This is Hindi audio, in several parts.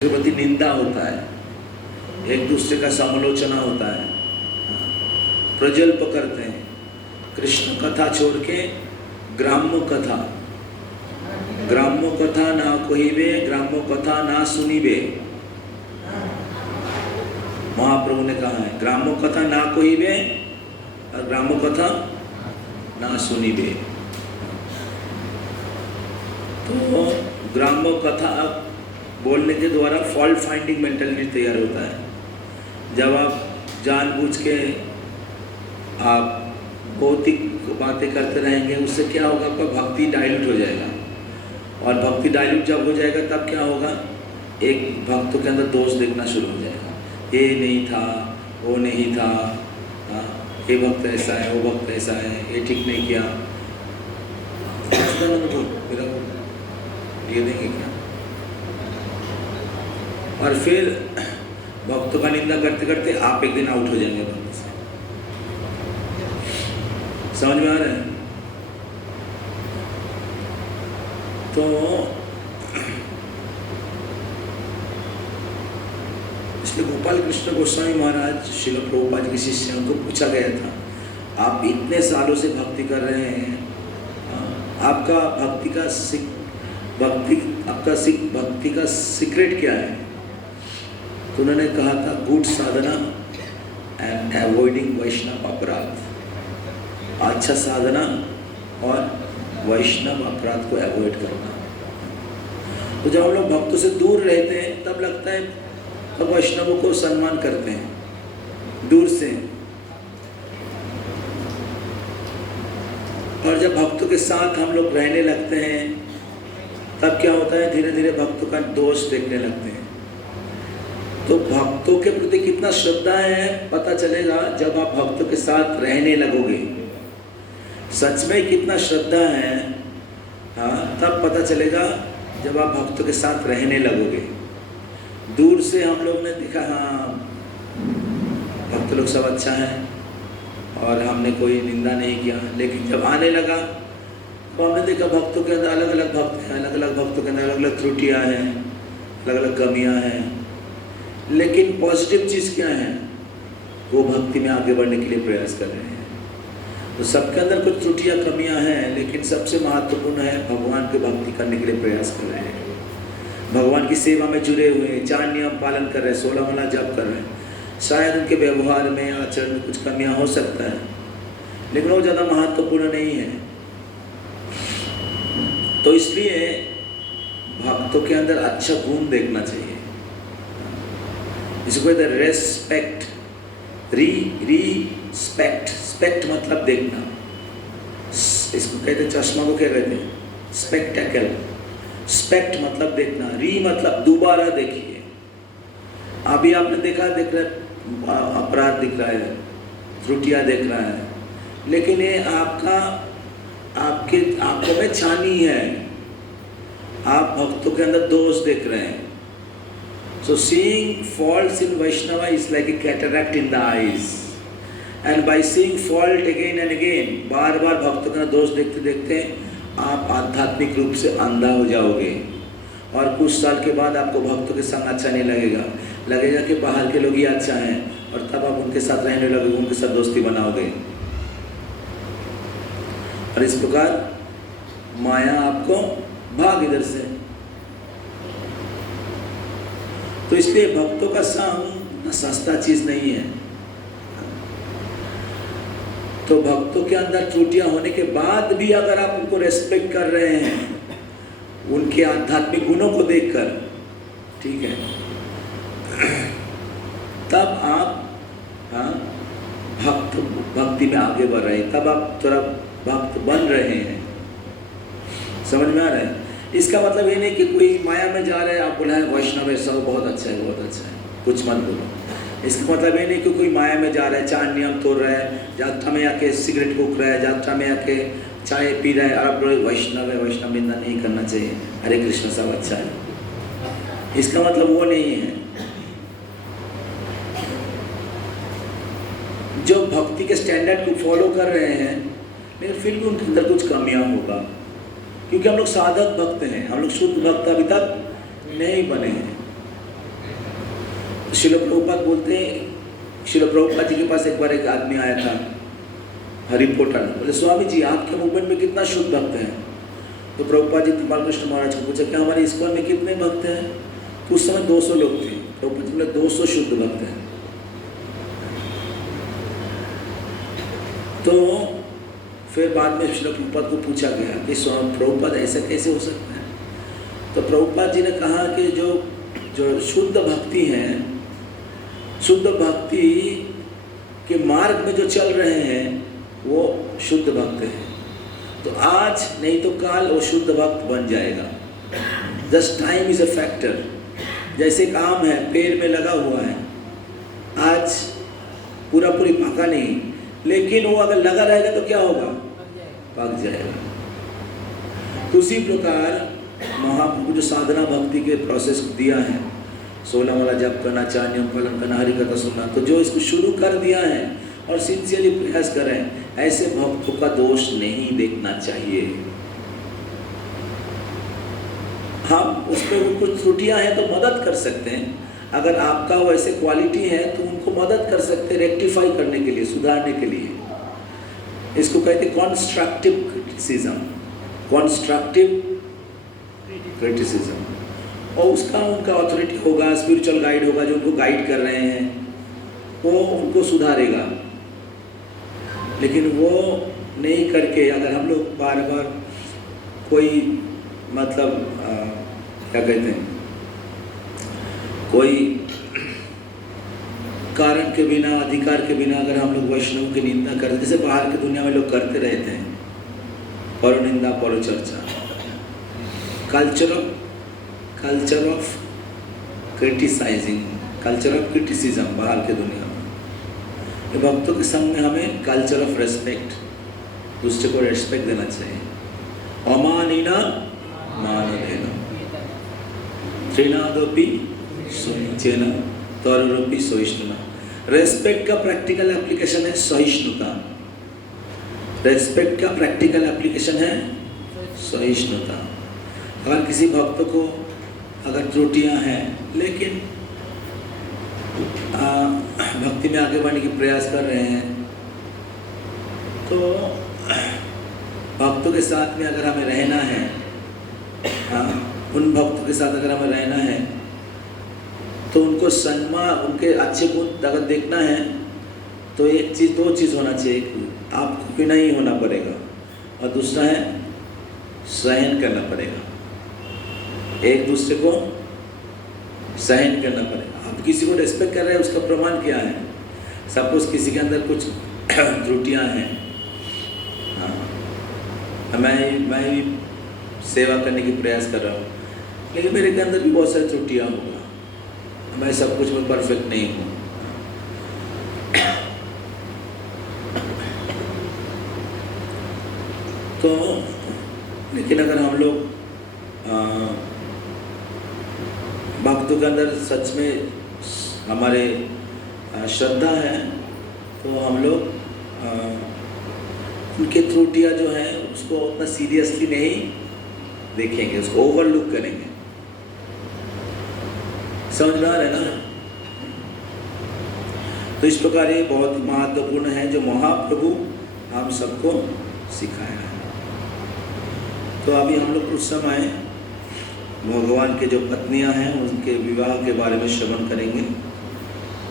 के प्रति निंदा होता है, एक दूसरे का समालोचना होता है, प्रजल्प करते हैं। कृष्ण कथा छोड़ के ग्राम्य कथा, ग्राम्य कथा ना कहिबे, ग्राम्य कथा ना सुनिबे। महाप्रभु ने कहा है ग्राम्य कथा ना कहिबे और ग्राम्य कथा ना सुनिबे। तो ग्राम्य कथा बोलने के द्वारा फॉल्ट फाइंडिंग मेंटालिटी तैयार होता है। जब आप जानबूझ के आप भौतिक बातें करते रहेंगे, उससे क्या होगा, आपका भक्ति डाइल्यूट हो जाएगा। और भक्ति डाइल्यूट जब हो जाएगा तब क्या होगा, एक भक्तों के अंदर दोष देखना शुरू हो जाएगा। ये नहीं था, वो नहीं था, ये भक्त ऐसा है, वो भक्त ऐसा है, ये ठीक नहीं किया, मेरा ये देंगे क्या। और फिर भक्तों का निंदा करते करते आप एक दिन आउट हो जाएंगे भक्त से। समझ में आ रहा है? तो इसलिए गोपाल कृष्ण गोस्वामी महाराज श्रील प्रभुपाद जी के शिष्यों को पूछा गया था, आप इतने सालों से भक्ति कर रहे हैं, आपका भक्ति का सीक्रेट क्या है? तो उन्होंने कहा था गुड साधना एंड अवॉइडिंग वैष्णव अपराध। अच्छा साधना और वैष्णव अपराध को अवॉइड करना। तो जब हम लोग भक्तों से दूर रहते हैं तब लगता है अब वैष्णवों को सम्मान करते हैं दूर से, और जब भक्तों के साथ हम लोग रहने लगते हैं तब क्या होता है, धीरे धीरे भक्तों का दोष देखने लगते हैं। तो भक्तों के प्रति कितना श्रद्धा है पता चलेगा जब आप भक्तों के साथ रहने लगोगे। सच में कितना श्रद्धा है, हाँ, तब पता चलेगा जब आप भक्तों के साथ रहने लगोगे। दूर से हम लोग ने देखा, हाँ भक्त लोग सब अच्छा है और हमने कोई निंदा नहीं किया, लेकिन जब आने लगा तो हमने देखा भक्तों के अंदर अलग अलग भक्त हैं, अलग अलग भक्तों के अंदर अलग अलग त्रुटियाँ हैं, अलग अलग कमियाँ हैं। लेकिन पॉजिटिव चीज़ क्या है, वो भक्ति में आगे बढ़ने के लिए प्रयास कर रहे हैं। तो सबके अंदर कुछ त्रुटियाँ कमियाँ हैं, लेकिन सबसे महत्वपूर्ण है भगवान की भक्ति करने के लिए प्रयास कर रहे हैं, भगवान की सेवा में जुड़े हुए हैं, 4 नियम पालन कर रहे हैं, 16 माला जप कर रहे हैं। शायद उनके व्यवहार में, आचरण में कुछ कमियाँ हो सकता है, लेकिन वो ज़्यादा महत्वपूर्ण नहीं है। तो इसलिए भक्तों के अंदर अच्छा गुण देखना चाहिए। इसको कहते हैं रेस्पेक्ट, रिस्पेक्ट। स्पेक्ट मतलब देखना, इसको कहते हैं, चश्मा को क्या कहते हैं, स्पेक्टेकल। स्पेक्ट मतलब देखना, री मतलब दोबारा देखिए। अभी आपने देखा, देख रहे अपराध दिख रहा है, त्रुटियां देख रहा है, लेकिन ये आपके आंखों में छानी है, आप भक्तों के अंदर दोष देख रहे हैं। So seeing faults in Vaishnava is like a cataract in the eyes, and by seeing fault again and again, बार बार भक्तों का दोष देखते देखते आप आध्यात्मिक रूप से अंधा हो जाओगे। और कुछ साल के बाद आपको भक्तों के संग अच्छा नहीं लगेगा कि बाहर के लोग ही अच्छा हैं, और तब आप उनके साथ रहने लगोगे, उनके साथ दोस्ती बनाओगे, और इस प्रकार माया आपको भाग इधर से। तो इसलिए भक्तों का संग सस्ता चीज नहीं है। तो भक्तों के अंदर त्रुटियां होने के बाद भी अगर आप उनको रेस्पेक्ट कर रहे हैं, उनके आध्यात्मिक गुणों को देखकर, ठीक है, तब आप, हाँ, भक्ति में आगे बढ़ रहे हैं, तब आप थोड़ा भक्त बन रहे हैं। समझ में आ रहा है? इसका मतलब ये नहीं कि कोई माया में जा रहे हैं, आप बोला है वैष्णव है सब बहुत अच्छा है, बहुत अच्छा है, कुछ मत बोलो। इसका मतलब ये नहीं कि कोई माया में जा रहा है, 4 नियम तोड़ रहा है, यात्रा में आके सिगरेट फूक रहा है, यात्रा में आके चाय पी रहा है, आप लोग वैष्णव है, वैष्णव निंदा नहीं करना चाहिए, हरे कृष्ण सब अच्छा है। इसका मतलब वो नहीं है। जो भक्ति के स्टैंडर्ड को फॉलो कर रहे हैं, लेकिन फिर भी उनके अंदर कुछ कमियां होगा, क्योंकि हम लोग साधक भक्त हैं, हम लोग शुद्ध भक्त अभी तक नहीं बने हैं। श्रील प्रभुपाद बोलते हैं, श्रील प्रभुपाद जी के पास एक बार एक आदमी आया था, रिपोर्टर, बोले स्वामी जी आपके मूवमेंट में कितना शुद्ध भक्त हैं? तो प्रभुपाद जी बालकृष्ण महाराज को पूछा कि हमारे इस्कॉन में कितने भक्त हैं? तो उस समय 200 लोग थे। प्रभुपाद जी बोले 200 शुद्ध भक्त हैं। तो फिर बाद में श्रील प्रभुपाद को पूछा गया कि स्वामी प्रभुपाद ऐसा कैसे हो सकता है? तो प्रभुपाद जी ने कहा कि जो शुद्ध भक्ति हैं, शुद्ध भक्ति के मार्ग में जो चल रहे हैं वो शुद्ध भक्त हैं। तो आज नहीं तो काल वो शुद्ध भक्त बन जाएगा। Just time is a factor. जैसे एक आम है, पेड़ में लगा हुआ है, आज पूरा पूरी पका नहीं, लेकिन वो अगर लगा रहेगा तो क्या होगा? पक जाएगा। तो उसी प्रकार महाप्रभु जो साधना भक्ति के प्रोसेस दिया है, 16 वाला जप करना, 4 नियम पालन करना, हरि कथा सुनना, तो जो इसको शुरू कर दिया है और सिंसियरली प्रयास करें, ऐसे भक्तों का दोष नहीं देखना चाहिए। हम उसमें कुछ त्रुटियां हैं तो मदद कर सकते हैं। अगर आपका वैसे क्वालिटी है तो उनको मदद कर सकते हैं रेक्टिफाई करने के लिए, सुधारने के लिए। इसको कहते हैं कॉन्स्ट्रक्टिव क्रिटिसिज्म, कॉन्स्ट्रक्टिव क्रिटिसिज्म। और उसका उनका अथॉरिटी होगा, स्पिरिचुअल गाइड होगा जो उनको गाइड कर रहे हैं, वो उनको सुधारेगा। लेकिन वो नहीं करके अगर हम लोग बार बार कोई मतलब क्या कहते हैं, कोई कारण के बिना, अधिकार के बिना अगर हम लोग वैष्णव की निंदा करते, जैसे बाहर की दुनिया में लोग करते रहते हैं, पर निंदा पर चर्चा, culture of criticising, culture of criticism बाहर की दुनिया में। भक्तों के सामने हमें कल्चर ऑफ रेस्पेक्ट, दूसरे को रेस्पेक्ट देना चाहिए। अमानिना मान देना, त्रिनादोपि सुनिचेना तरुरोपि सहिष्णुता। रेस्पेक्ट का प्रैक्टिकल एप्लीकेशन है सहिष्णुता। रेस्पेक्ट का प्रैक्टिकल एप्लीकेशन है सहिष्णुता। अगर किसी भक्त को अगर त्रुटियां हैं, लेकिन भक्ति में आगे बढ़ने की प्रयास कर रहे हैं, तो भक्तों के साथ में अगर हमें रहना है, उन भक्तों के साथ अगर हमें रहना है तो उनको सम्मान, उनके अच्छे गुण अगर देखना है तो एक चीज़, 2 चीज़ होना चाहिए। आपको विनयी होना पड़ेगा और दूसरा है सहन करना पड़ेगा। एक दूसरे को सहन करना पड़ेगा। आप किसी को रेस्पेक्ट कर रहे हैं, उसका प्रमाण क्या है? सपोज किसी के अंदर कुछ त्रुटियां हैं, हाँ, मैं सेवा करने की प्रयास कर रहा हूँ, लेकिन मेरे के अंदर भी बहुत सारी त्रुटियां होगा, मैं सब कुछ में परफेक्ट नहीं हूँ। तो लेकिन अगर हम लोग भक्तों के अंदर सच में हमारे श्रद्धा है, तो हम लोग उनके त्रुटियां जो हैं उसको उतना सीरियसली नहीं देखेंगे, उसको ओवरलुक करेंगे। समझ में आ रहा है ना? तो इस प्रकार ये बहुत महत्वपूर्ण है जो महाप्रभु हम सबको सिखाया है। तो अभी हम लोग कुछ समय भगवान के जो पत्नियां हैं उनके विवाह के बारे में श्रवण करेंगे।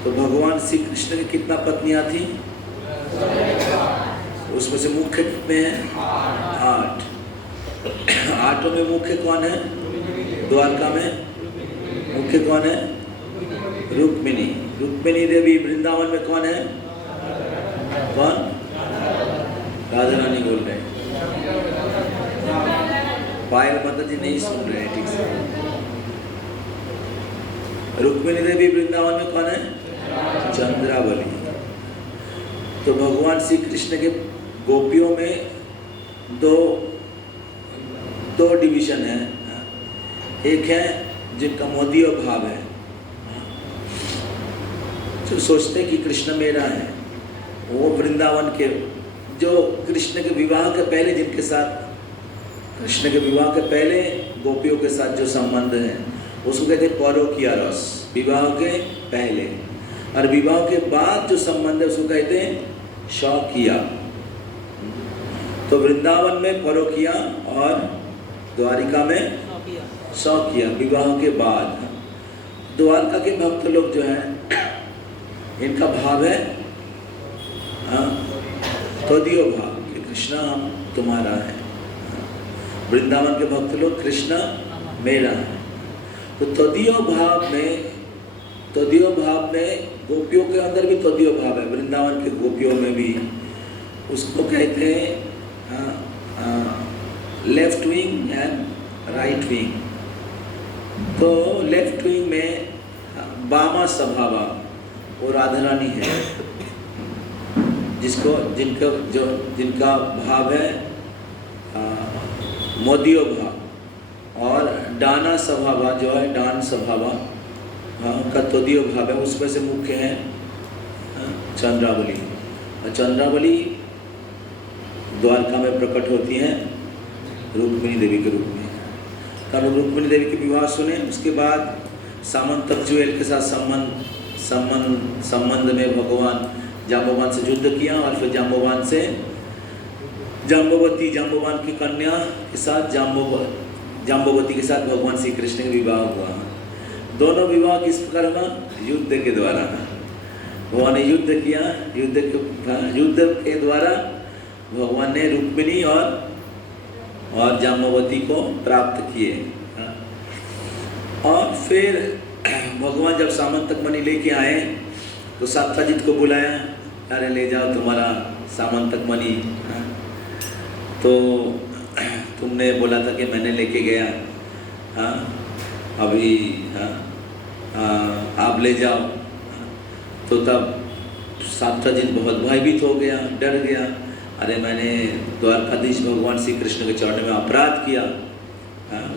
तो भगवान श्री कृष्ण की कितना पत्नियां थी? उसमें से मुख्य कितने हैं? 8। 8 में मुख्य कौन है? द्वारका में मुख्य कौन है? रुक्मिणी। रुक्मिणी देवी। वृंदावन में कौन है? कौन? राधा रानी बोल रहे हैं। पायल माता जी नहीं सुन रहे हैं ठीक से। रुक्मिणी देवी वृंदावन में कौन है? चंद्रावली। तो भगवान श्री कृष्ण के गोपियों में दो डिवीजन है। एक है जिनका मोदीय भाव है, जो सोचते कि कृष्ण मेरा है, वो वृंदावन के जो कृष्ण के विवाह के पहले जिनके साथ, कृष्ण के विवाह के पहले गोपियों के साथ जो संबंध है उसको कहते हैं परोकिया रस। विवाह के पहले, और विवाह के बाद जो संबंध है उसको कहते हैं शौकिया। तो वृंदावन में परोकिया और द्वारिका में शौकिया, विवाह के बाद। द्वारका के भक्त लोग जो हैं इनका भाव है तदीय भाव कि कृष्णा हम तुम्हारा है। वृंदावन के भक्त लोग कृष्णा मेरा है। तो तदीय भाव में गोपियों के अंदर भी तदीय भाव है, वृंदावन के गोपियों में भी। उसको कहते हैं left wing and right wing. तो लेफ्ट विंग में बामा स्वभावा वो राधा रानी है, जिनका भाव है मोदियो भाव, और डाना स्वभावा जो है डान स्वभावा का तदीय भाव है। उसमें से मुख्य है चंद्रावली, और चंद्रावली द्वारका में प्रकट होती हैं रुक्मिणी देवी के रूप में। तब रुक्मिणी देवी के विवाह सुने, उसके बाद सामंतक जुएल के साथ संबंध में भगवान जाम्बवान से युद्ध किया, और फिर जाम्बवान से जाम्बवान की कन्या के साथ जाम्बवती के साथ भगवान श्री कृष्ण का विवाह हुआ। दोनों विवाह किस प्रकार हुआ? युद्ध के द्वारा। भगवान ने युद्ध किया, युद्ध के द्वारा भगवान ने रुक्मिणी और जाम्बवती को प्राप्त किए। और फिर भगवान जब सामंतक मणि लेके आए तो सत्यजित को बुलाया, अरे ले जाओ तुम्हारा सामंतक मणि। तो तुमने बोला था कि मैंने लेके गया, अभी आप ले जाओ। तो तब सत्यजित बहुत भयभीत हो गया, डर गया, अरे मैंने द्वारकाधीश भगवान श्री कृष्ण के चरण में अपराध किया,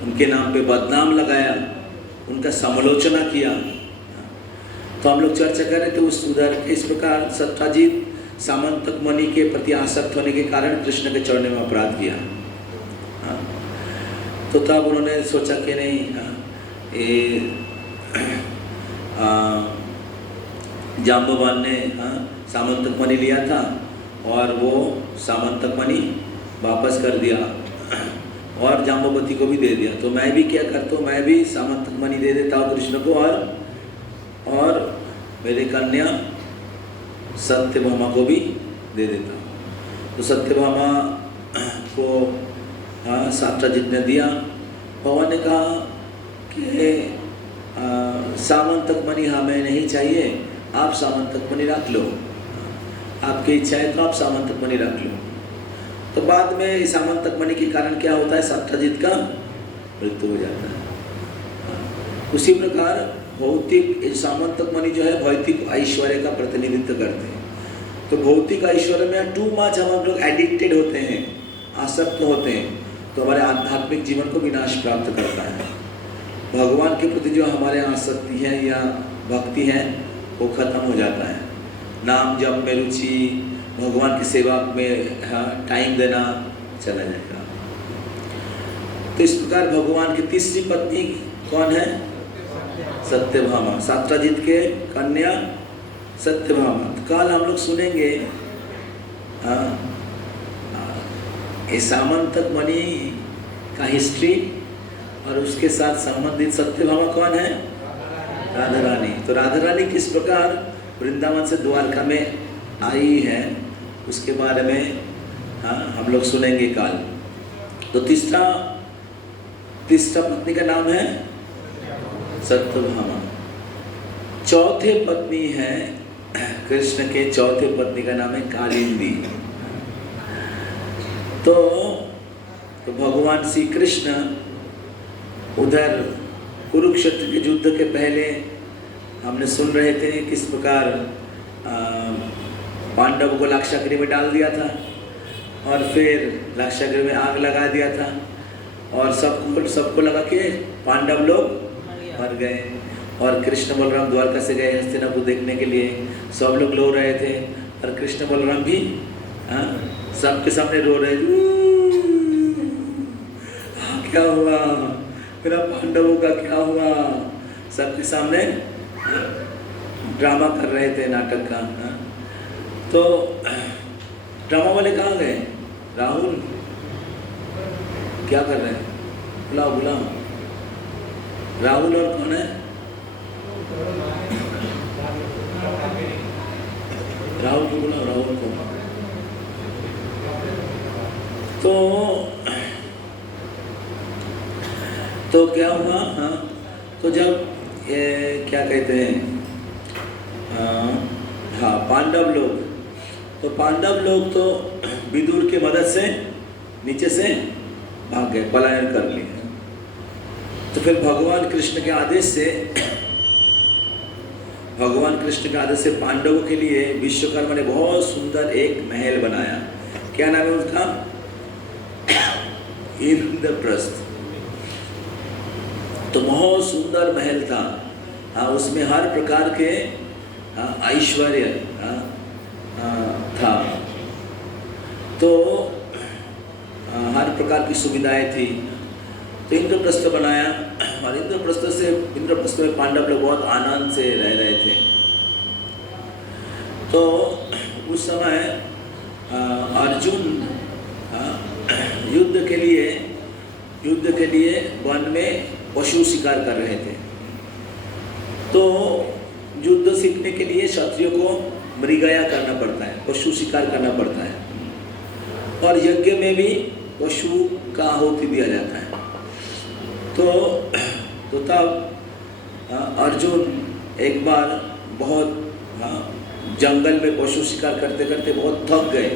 उनके नाम पे बदनाम लगाया, उनका समालोचना किया। तो हम लोग चर्चा कर रहे थे उस उधर इस प्रकार सत्यजित सामंतक मणि के प्रति आसक्त होने के कारण कृष्ण के चरण में अपराध किया। तो तब उन्होंने सोचा कि नहीं, जाम्बवान ने सामंतक मणि लिया था और वो सामंतक मणि वापस कर दिया और जाम्बवती को भी दे दिया। तो मैं भी क्या करता हूँ, मैं भी सामंतक मणि दे देता हूँ कृष्ण को, और मेरी कन्या सत्यभामा को भी दे देता हूँ। तो सत्यभामा को सत्यजित ने दिया। भगवान ने कहा कि सामंतक मणि हमें नहीं चाहिए, आप सामंतक मणि रख लो, आपकी इच्छा है तो आप सामंतक मणि रख लो। तो बाद में इस सामंतक मणि के कारण क्या होता है, सत्यजित का मृत्यु हो जाता है। उसी प्रकार भौतिक सामंतक मणि जो है भौतिक ऐश्वर्य का प्रतिनिधित्व करते हैं। तो भौतिक ऐश्वर्य में टू मच हम लोग एडिक्टेड होते हैं, आसक्त होते हैं, तो हमारे आध्यात्मिक जीवन को विनाश प्राप्त करता है। भगवान के प्रति जो हमारे आसक्ति है या भक्ति है वो खत्म हो जाता है। नाम जप में रुचि, भगवान की सेवा में टाइम देना चला जाएगा। तो इस प्रकार भगवान की तीसरी पत्नी कौन है? सत्यभामा, सत्यजित के कन्या सत्यभामा। कल हम लोग सुनेंगे सामंतक मणि का हिस्ट्री और उसके साथ संबंधित सत्यभामा कौन है? राधा रानी। तो राधा रानी किस प्रकार वृंदावन से द्वारका में आई है उसके बारे में हम लोग सुनेंगे कल। तो तीसरा पत्नी का नाम है सत्यभामा। चौथे पत्नी है कृष्ण के, चौथे पत्नी का नाम है कालिंदी। तो भगवान श्री कृष्ण उधर कुरुक्षेत्र के युद्ध के पहले हमने सुन रहे थे किस प्रकार पांडव को लाक्षागृह में डाल दिया था और फिर लाक्षागृह में आग लगा दिया था और सबको लगा कि पांडव लोग मर गए। और कृष्ण बलराम द्वारका से गए हस्तिनापुर देखने के लिए, सब लोग रो रहे थे और कृष्ण बलराम भी सबके सामने रो रहे थे, क्या हुआ मेरा पांडवों का क्या हुआ, सबके सामने ड्रामा कर रहे थे नाटक का। तो ड्रामा वाले कहाँ गए? राहुल क्या कर रहे हैं? बुलाओ बुलाओ। राहुल और कौन है? राहुल को बुलाओ, राहुल को। तो क्या हुआ? हाँ, तो जब क्या कहते हैं, हाँ पांडव लोग, तो पांडव लोग तो विदुर की मदद से नीचे से भाग गए, पलायन कर लिए। तो फिर भगवान कृष्ण के आदेश से पांडवों के लिए विश्वकर्मा ने बहुत सुंदर एक महल बनाया। क्या नाम है उसका? इंद्रप्रस्थ। तो बहुत सुंदर महल था। हाँ, उसमें हर प्रकार के ऐश्वर्य था। तो हर प्रकार की सुविधाएं थी। तो इंद्रप्रस्थ बनाया, और इंद्रप्रस्थ में पांडव लोग बहुत आनंद से रह रहे थे। तो उस समय अर्जुन युद्ध के लिए वन में पशु शिकार कर रहे थे। तो युद्ध सीखने के लिए क्षत्रियों को मृगया करना पड़ता है, पशु शिकार करना पड़ता है, और यज्ञ में भी पशु का आहुति दिया जाता है। तो तब अर्जुन एक बार बहुत जंगल में पशु शिकार करते करते बहुत थक गए।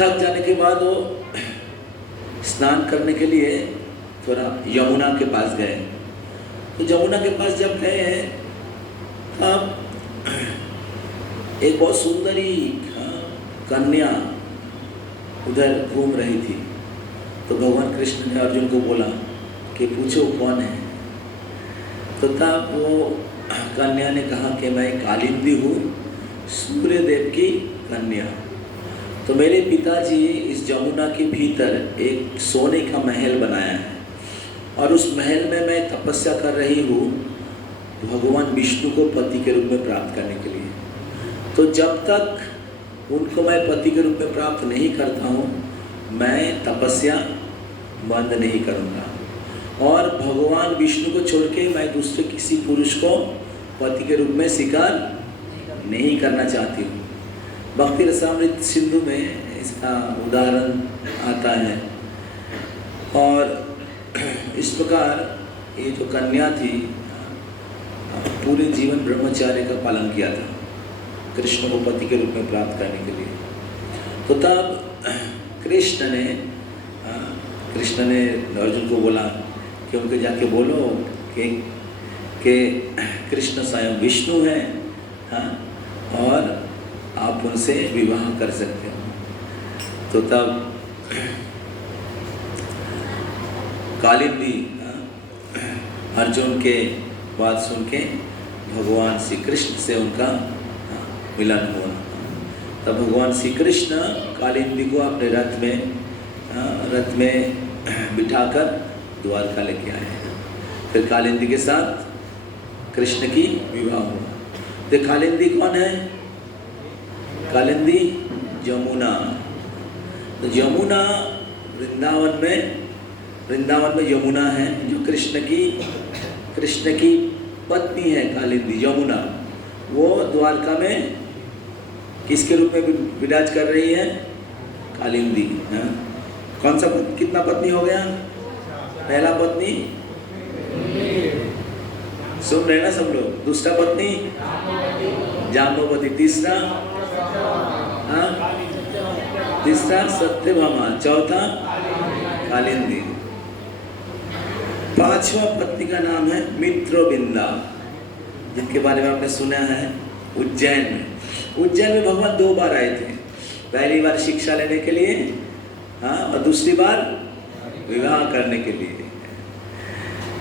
थक जाने के बाद वो स्नान करने के लिए थोड़ा यमुना के पास गए। तो यमुना के पास जब गए तब एक बहुत सुंदरी कन्या उधर घूम रही थी। तो भगवान कृष्ण ने अर्जुन को बोला कि पूछो कौन है। तो तब वो कन्या ने कहा कि मैं कालिंदी हूँ, सूर्य देव की कन्या। तो मेरे पिताजी इस यमुना के भीतर एक सोने का महल बनाया है, और उस महल में मैं तपस्या कर रही हूँ भगवान विष्णु को पति के रूप में प्राप्त करने के लिए। तो जब तक उनको मैं पति के रूप में प्राप्त नहीं करता हूँ, मैं तपस्या बंद नहीं करूँगा, और भगवान विष्णु को छोड़ के मैं दूसरे किसी पुरुष को पति के रूप में स्वीकार नहीं करना चाहती हूँ। भक्ति रसामृत सिंधु में इसका उदाहरण आता है। और इस प्रकार ये जो कन्या थी पूरे जीवन ब्रह्मचार्य का पालन किया था कृष्ण को पति के रूप में प्राप्त करने के लिए। तो तब कृष्ण ने अर्जुन को बोला कि उनको जाके बोलो कि कृष्ण स्वयं विष्णु हैं, हाँ, और आप उनसे विवाह कर सकते हो। तो तब कालिंदी अर्जुन के बात सुन के भगवान श्री कृष्ण से उनका मिलन हुआ। तब भगवान श्री कृष्ण कालिंदी को अपने रथ में बिठाकर द्वारका लेके आए। फिर कालिंदी के साथ कृष्ण की विवाह हुआ। तो कालिंदी कौन है? कालिंदी यमुना। तो यमुना वृंदावन में यमुना है जो कृष्ण की पत्नी है। कालिंदी यमुना वो द्वारका में किसके रूप में विराज कर रही है? कालिंदी। कौन सा कितना पत्नी हो गया? पहला पत्नी सुन रहे ना सब लोग। दूसरा पत्नी जाम्बवती। तीसरा सत्यभामा। चौथा कालिंदी। पांचवा पत्नी का नाम है मित्रविंदा, जिनके बारे में आपने सुना है उज्जैन में भगवान 2 बार आए थे। पहली बार शिक्षा लेने के लिए, हाँ, और दूसरी बार विवाह करने के लिए।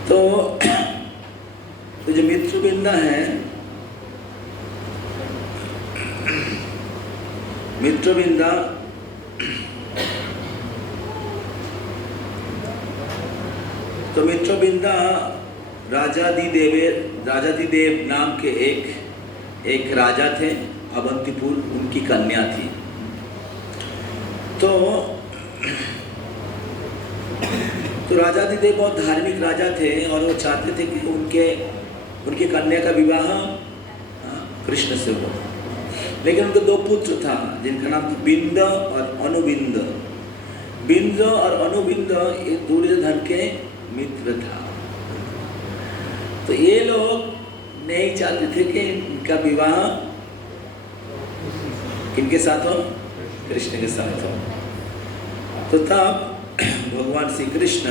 तो जो मित्रविंदा है, मित्रविंदा राजाधिदेव नाम के एक राजा थे, अवंतीपुर उनकी कन्या थी। तो राजाधिदेव बहुत धार्मिक राजा थे और वो चाहते थे कि उनके कन्या का विवाह कृष्ण से हो। लेकिन उनके दो पुत्र था जिनका नाम था बिंद और अनुबिंद। बिंद और अनुबिंद ये दुर्योधन के मित्र था। तो ये लोग नहीं चाहते थे कि इनका विवाह किनके साथ हो, कृष्ण के साथ हो। तो तब भगवान श्री कृष्ण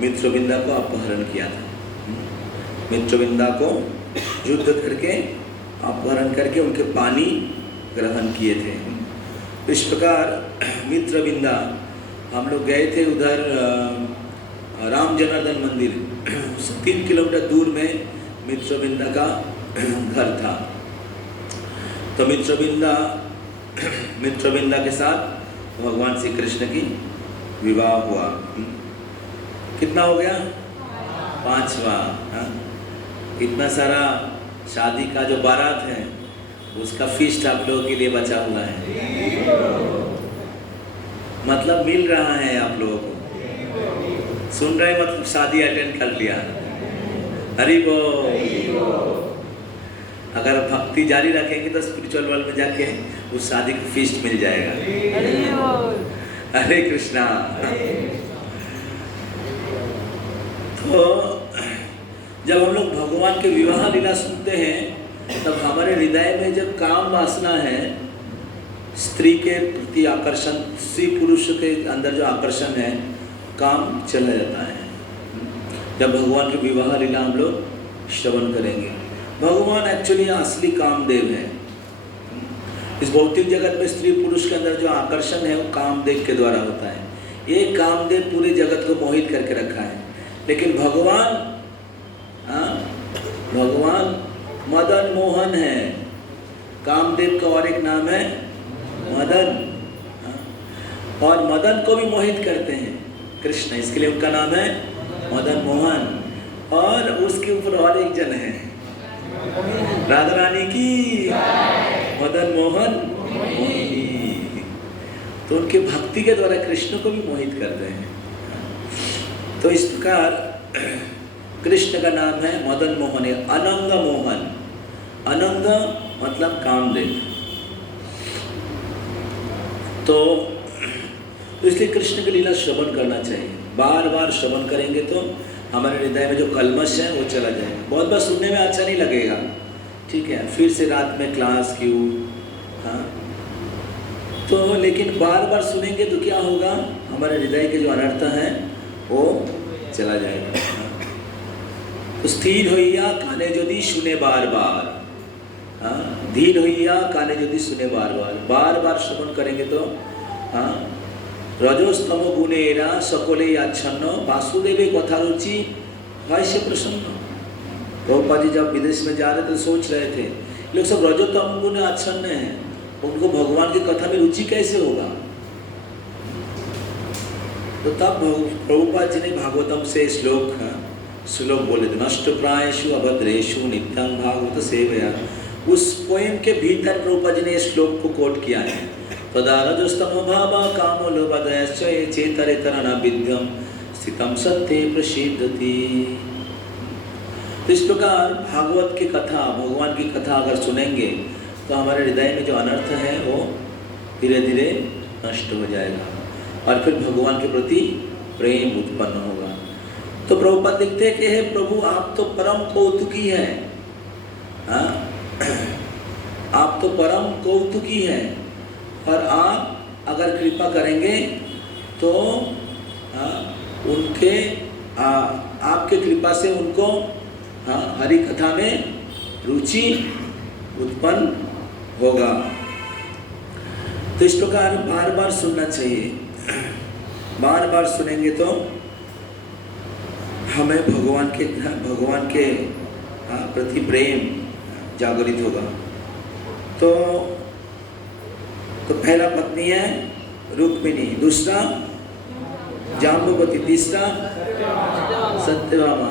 मित्रविंदा को अपहरण किया था। मित्रविंदा को युद्ध करके अपहरण करके उनके पानी ग्रहण किए थे। इस प्रकार मित्रविंदा हम लोग गए थे उधर राम जनार्दन मंदिर 3 किलोमीटर दूर में मित्रविंदा का घर था। तो मित्रविंदा के साथ भगवान श्री कृष्ण की विवाह हुआ। कितना हो गया? 5वां। इतना सारा शादी का जो बारात है उसका फीस्ट आप लोगों के लिए बचा हुआ है। मतलब मिल रहा है आप लोगों को, सुन रहे मतलब शादी अटेंड कर लिया। हरि बोल। अगर भक्ति जारी रखेंगे तो स्पिरिचुअल वर्ल्ड में जाके उस शादी का फीस्ट मिल जाएगा। हरे कृष्णा। तो जब हम लोग भगवान के विवाह लीला सुनते हैं तब हमारे हृदय में जब काम वासना है, स्त्री के प्रति आकर्षण, स्त्री पुरुष के अंदर जो आकर्षण है, काम चला जाता है। जब भगवान के विवाह लीला हम लोग श्रवण करेंगे, भगवान एक्चुअली असली कामदेव है। इस भौतिक जगत में स्त्री पुरुष के अंदर जो आकर्षण है वो कामदेव के द्वारा होता है। ये कामदेव पूरे जगत को मोहित करके रखा है। लेकिन भगवान मदन मोहन है। कामदेव का और एक नाम है मदन। और मदन को भी मोहित करते हैं कृष्ण, इसके लिए उनका नाम है मदन मोहन। और उसके ऊपर और एक जन है, राधा रानी की मदन मोहन मोही। तो उनके भक्ति के द्वारा कृष्ण को भी मोहित करते हैं। तो इस प्रकार कृष्ण का नाम है मदन मोहन, है अनंग मोहन। अनंग मतलब कामदेव। तो इसलिए कृष्ण की लीला श्रवण करना चाहिए। बार बार श्रवण करेंगे तो हमारे हृदय में जो कलमश है वो चला जाएगा। बहुत बार सुनने में अच्छा नहीं लगेगा, ठीक है, फिर से रात में क्लास क्यों, हाँ। तो लेकिन बार बार सुनेंगे तो क्या होगा, हमारे हृदय के जो अनर्थ है वो चला जाएगा। तो स्थिर होइया काने यदि सुने बार बार, हाँ, धीर होइया काने यदि सुने बार बार, बार बार श्रवण करेंगे तो हाँ। रजोस्तम गुणेरा सकले आच्छन्न वासुदेवे कथा रुचि भाई से प्रसन्न। प्रभुपाद जी जब विदेश में जा रहे थे सोच रहे थे लोग सब रजोतम गुण आच्छन्न हैं, उनको भगवान की कथा में रुचि कैसे होगा। तो तब प्रभुपाद जी ने भागवतम से श्लोक बोले थे, नष्ट प्रायेषु अभद्रेषु नित्यं भागवत सेवया। उस पोएम के भीतर प्रभुपाद जी ने इस श्लोक को कोट किया है। तदा रजोस्तमो भावा कामो लोभदयश्च ये चेतरेतरना विद्यम स्थितम सत्ये प्रसिद्धति। तो इस प्रकार भागवत की कथा, भगवान की कथा अगर सुनेंगे तो हमारे हृदय में जो अनर्थ है वो धीरे धीरे नष्ट हो जाएगा और फिर भगवान के प्रति प्रेम उत्पन्न होगा। तो प्रभुपाद लिखते हैं कि हे प्रभु आप तो परम कौतुकी हैं, हाँ, आप तो परम कौतुकी हैं और आप अगर कृपा करेंगे तो उनके आपके कृपा से उनको हरि कथा में रुचि उत्पन्न होगा। तो इस प्रकार बार बार सुनना चाहिए। बार बार सुनेंगे तो हमें भगवान के प्रति प्रेम जागृत होगा। तो पहला पत्नी है रुक्मिणी, दूसरा जाम्बवती, तीसरा सत्यभामा,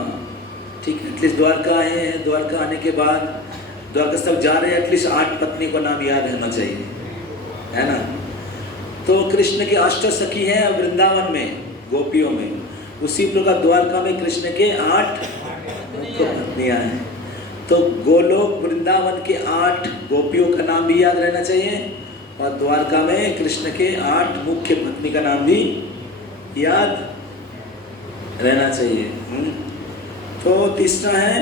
ठीक है, एटलीस्ट द्वारका आए हैं, द्वारका आने के बाद द्वारका तक जा रहे हैं, एटलीस्ट 8 पत्नी को नाम याद रहना चाहिए, है ना। तो कृष्ण की अष्ट सखी हैं वृंदावन में, गोपियों में, उसी प्रकार द्वारका में कृष्ण के 8 मुख्य पत्नियां हैं। तो गोलोक वृंदावन के 8 गोपियों का नाम भी याद रहना चाहिए, और द्वारका में कृष्ण के 8 मुख्य पत्नी का नाम भी याद रहना चाहिए। तो तीसरा है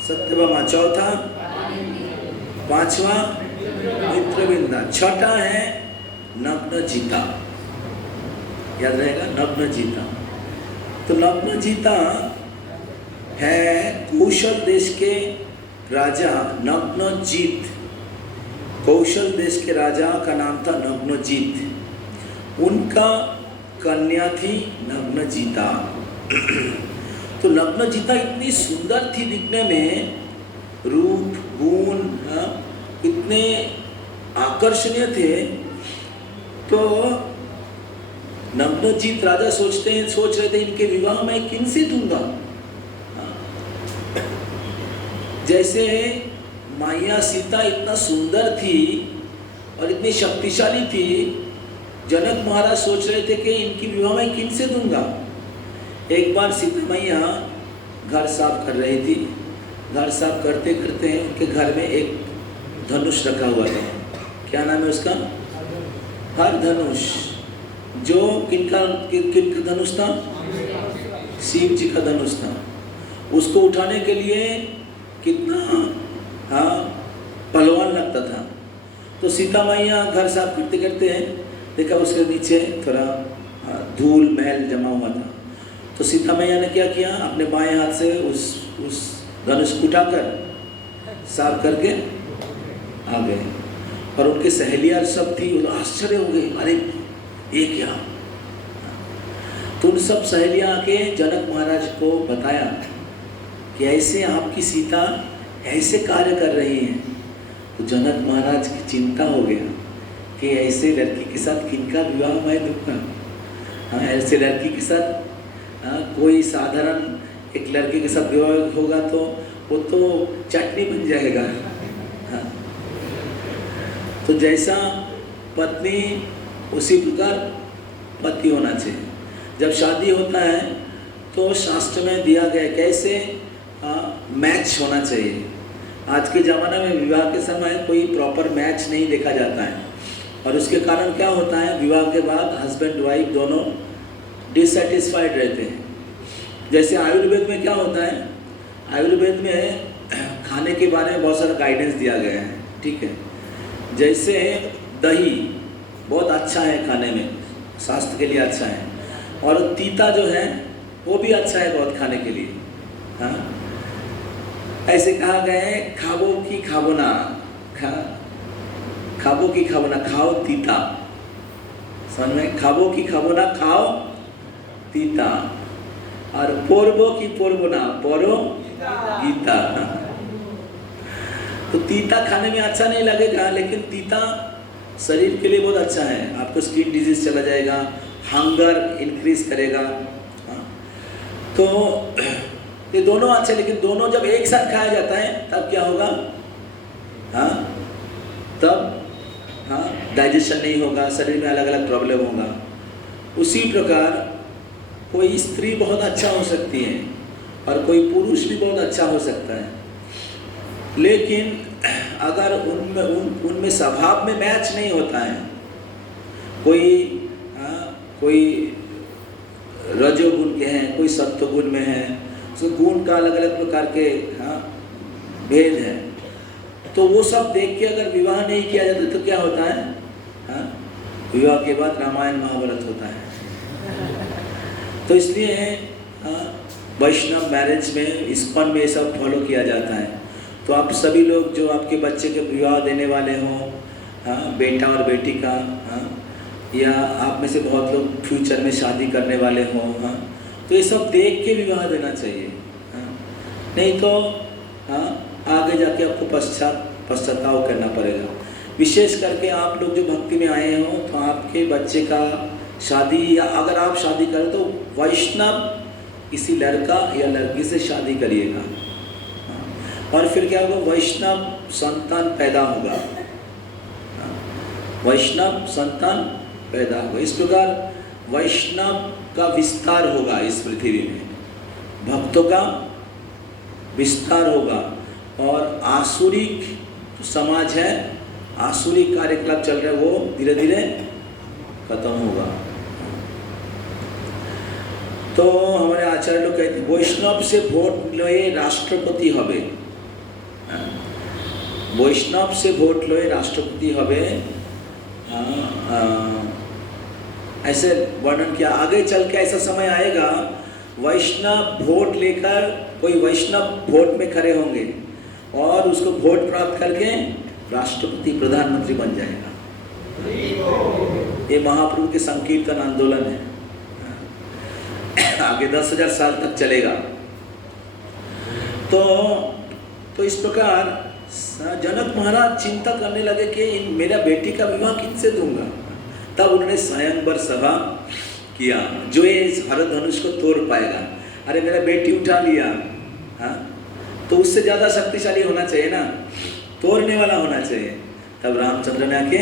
सत्यभामा, चौथा, पांचवा मित्रविंदा, छठा है नग्नजिता, याद रहेगा नग्नजिता। तो नग्नजिता है कौशल देश के राजा नग्नजित, कौशल देश के राजा का नाम था नग्नजित, उनका कन्या थी नग्नजिता। तो नग्नजिता इतनी सुंदर थी दिखने में, रूप गुण इतने आकर्षणीय थे। तो नग्नजित राजा सोच रहे थे इनके विवाह में किनसे दूंगा। जैसे मैया सीता इतना सुंदर थी और इतनी शक्तिशाली थी, जनक महाराज सोच रहे थे कि इनकी विवाह में किनसे दूंगा। एक बार सीता मैया घर साफ कर रही थी, घर साफ करते करते उनके घर में एक धनुष रखा हुआ था, क्या नाम है उसका, हर धनुष, जो किनका धनुष था, शिव जी का धनुष था। उसको उठाने के लिए कितना पहलवान लगता था। तो सीता मैया घर साफ करते करते देखा उसके नीचे थोड़ा धूल मैल जमा हुआ था। तो सीता मैया ने क्या किया, अपने बाएं हाथ से उस धनुष को उठाकर साफ करके आ गए। और उनकी सहेलियां सब थी, आश्चर्य हो गए, अरे ये क्या। तो उन सब सहेलियां आके जनक महाराज को बताया कि ऐसे आपकी सीता ऐसे कार्य कर रही हैं। तो जनक महाराज की चिंता हो गया कि ऐसे लड़की के साथ किनका विवाह मैं दूंगा। हाँ, ऐसे लड़की के साथ कोई साधारण एक लड़के के साथ विवाह होगा तो वो तो चटनी बन जाएगा। हाँ, तो जैसा पत्नी उसी प्रकार पति होना चाहिए। जब शादी होता है तो शास्त्र में दिया गया कैसे मैच होना चाहिए। आज के ज़माने में विवाह के समय कोई प्रॉपर मैच नहीं देखा जाता है, और उसके कारण क्या होता है, विवाह के बाद हस्बैंड वाइफ दोनों डिससेटिस्फाइड रहते हैं। जैसे आयुर्वेद में क्या होता है, आयुर्वेद में खाने के बारे में बहुत सारा गाइडेंस दिया गया है, ठीक है। जैसे दही बहुत अच्छा है खाने में, स्वास्थ्य के लिए अच्छा है, और तीता जो है वो भी अच्छा है बहुत खाने के लिए। हाँ, ऐसे कहा गया है, खाबो की खाबो ना, खाबो की खाबो ना, खाओ तीता। समझ में, खाबो की खाबो ना, खाओ तीता। और पोरबो की पोरबो ना, पोरो गीता। तो तीता खाने में अच्छा नहीं लगेगा, लेकिन तीता शरीर के लिए बहुत अच्छा है। आपको स्किन डिजीज चला जाएगा, हंगर इंक्रीज करेगा। तो ये दोनों अच्छे, लेकिन दोनों जब एक साथ खाया जाता है तब क्या होगा, हाँ, तब डाइजेशन नहीं होगा, शरीर में अलग अलग प्रॉब्लम होगा। उसी प्रकार कोई स्त्री बहुत अच्छा हो सकती है और कोई पुरुष भी बहुत अच्छा हो सकता है, लेकिन अगर उनमें स्वभाव में मैच नहीं होता है, कोई रजोगुण के हैं, कोई सत्वगुण में है, तो गुण का अलग अलग प्रकार के भेद है। तो वो सब देख के अगर विवाह नहीं किया जाता तो क्या होता है, विवाह के बाद रामायण महाभारत होता है। तो इसलिए वैष्णव मैरिज में, इस्कॉन में ये सब फॉलो किया जाता है। तो आप सभी लोग जो आपके बच्चे के विवाह देने वाले हों, बेटा और बेटी का, या आप में से बहुत लोग फ्यूचर में शादी करने वाले हों, तो ये सब देख के विवाह देना चाहिए। नहीं तो आगे जाके आपको पश्चाताप करना पड़ेगा। विशेष करके आप लोग जो भक्ति में आए हों, तो आपके बच्चे का शादी, या अगर आप शादी करें तो वैष्णव किसी लड़का या लड़की से शादी करिएगा, और फिर क्या होगा, वैष्णव संतान पैदा होगा, वैष्णव संतान पैदा होगा। इस प्रकार वैष्णव का विस्तार होगा इस पृथ्वी में, भक्तों का विस्तार होगा, और आसुरिक समाज है, आसुरिक कार्यकलाप चल रहे वो धीरे धीरे खत्म होगा। तो हमारे आचार्य लोग कहते हैं वैष्णव से भोट लोए राष्ट्रपति हबे, वैष्णव से वोट लोए राष्ट्रपति हबे, ऐसे वर्णन किया। आगे चल के ऐसा समय आएगा वैष्णव वोट लेकर, कोई वैष्णव वोट में खड़े होंगे और उसको वोट प्राप्त करके राष्ट्रपति प्रधानमंत्री बन जाएगा। ये महाप्रभु के संकीर्तन आंदोलन है, आगे 10,000 साल तक चलेगा। तो इस प्रकार जनक महाराज चिंता करने लगे कि मेरा बेटी का विवाह किससे दूंगा। तब उन्होंने स्वयंवर सभा किया, जो ये हरधनुष को तोड़ पाएगा। अरे मेरा बेटी उठा लिया, हाँ, तो उससे ज़्यादा शक्तिशाली होना चाहिए ना, तोड़ने वाला होना चाहिए। तब रामचंद्र ने आके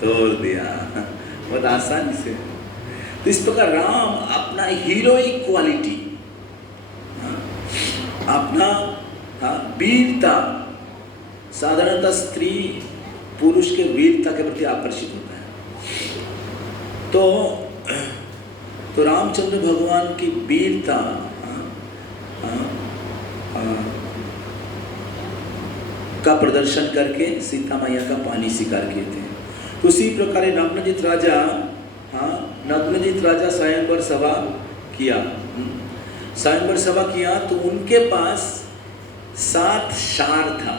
तोड़ दिया, बहुत आसानी से। तो इस प्रकार राम अपना हीरोइक क्वालिटी, अपना वीरता, साधारणतः स्त्री पुरुष के वीरता के प्रति आकर्षित होता है। तो रामचंद्र भगवान की वीरता का प्रदर्शन करके सीता मैया का पानी शिकार किए थे। उसी प्रकार नग्नजित राजा स्वयंवर सभा किया, स्वयंवर सभा किया तो उनके पास 7 शार था।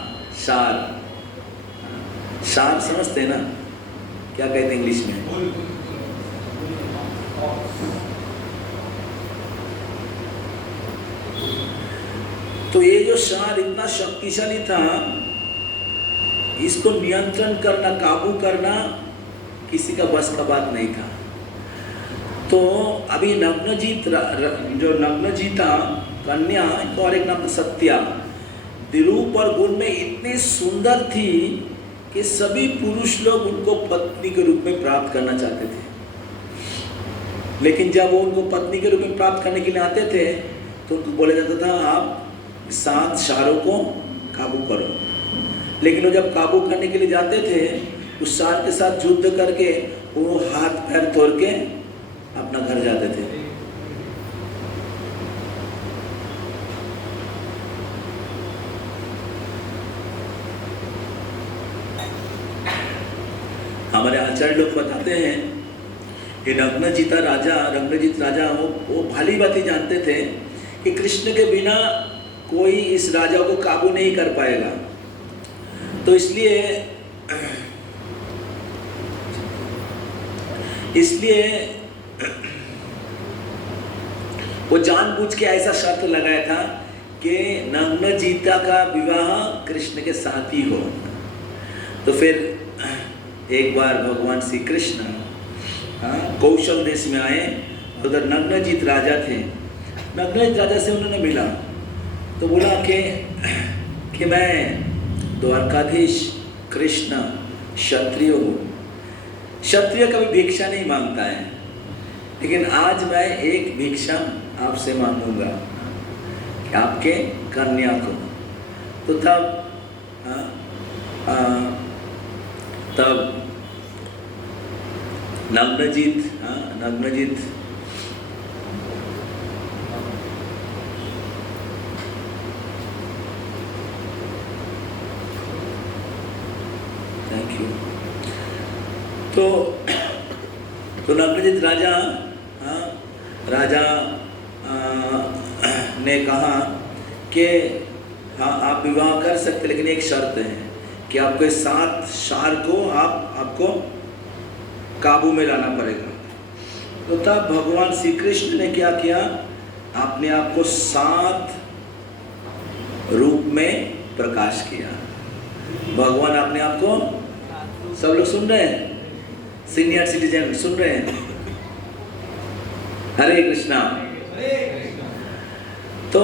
शार समझते हैं ना, क्या कहते हैं इंग्लिश में? तो ये जो शार इतना शक्तिशाली था, इसको नियंत्रण करना, काबू करना किसी का बस का बात नहीं था। तो अभी जो नग्नजीता कन्या, और एक नाम सत्या, रूप और गुण में इतनी सुंदर थी कि सभी पुरुष लोग उनको पत्नी के रूप में प्राप्त करना चाहते थे। लेकिन जब वो उनको पत्नी के रूप में प्राप्त करने के लिए आते थे तो उनको बोला जाता था आप 7 शारों को काबू करो। लेकिन वो जब काबू करने के लिए जाते थे, उस शार के साथ युद्ध करके वो हाथ पैर तोड़ के अपना घर जाते थे। हमारे आचार्य लोग बताते हैं कि रंगजीत राजा वो भली बात ही जानते थे कि कृष्ण के बिना कोई इस राजा को काबू नहीं कर पाएगा। तो इसलिए वो जानबूझ के ऐसा शर्त लगाया था कि नग्नजीता का विवाह कृष्ण के साथ ही हो। तो फिर एक बार भगवान श्री कृष्ण कौशल देश में आए, उधर नग्नजीत राजा थे। नग्नजीत राजा से उन्होंने मिला तो बोला कि मैं द्वारकाधीश कृष्ण क्षत्रिय हूँ। क्षत्रिय कभी भिक्षा नहीं मांगता है, लेकिन आज मैं एक भिक्षा आपसे मांगूंगा कि आपके कन्या को। तो तब नग्नजीत थैंक यू। तो नग्नजीत राजा ने कहा कि हाँ आप विवाह कर सकते, लेकिन एक शर्त है कि आपके 7 शार को आपको काबू में लाना पड़ेगा। तो तब भगवान श्री कृष्ण ने क्या किया, अपने आप को 7 रूप में प्रकाश किया। भगवान अपने आप को, सब लोग सुन रहे हैं, सीनियर सिटीजन सुन रहे हैं? हरे कृष्णा। तो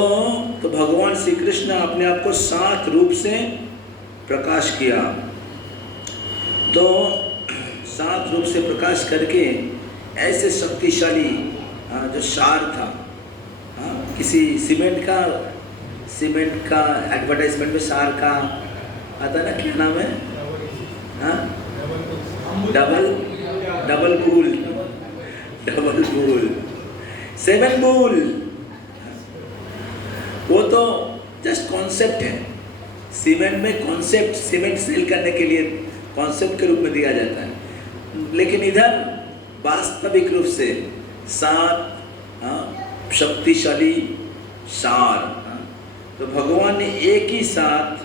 भगवान श्री कृष्ण अपने आप को 7 रूप से प्रकाश किया। तो 7 रूप से प्रकाश करके ऐसे शक्तिशाली जो सार था, किसी सीमेंट का एडवर्टाइजमेंट में सार का आता है ना, क्या नाम है? डबल बूल 7 बूल। वो तो जस्ट कॉन्सेप्ट है। सीमेंट में कॉन्सेप्ट, सीमेंट सेल करने के लिए कॉन्सेप्ट के रूप में दिया जाता है, लेकिन इधर वास्तविक रूप से 7 शक्तिशाली सार। तो भगवान ने एक ही साथ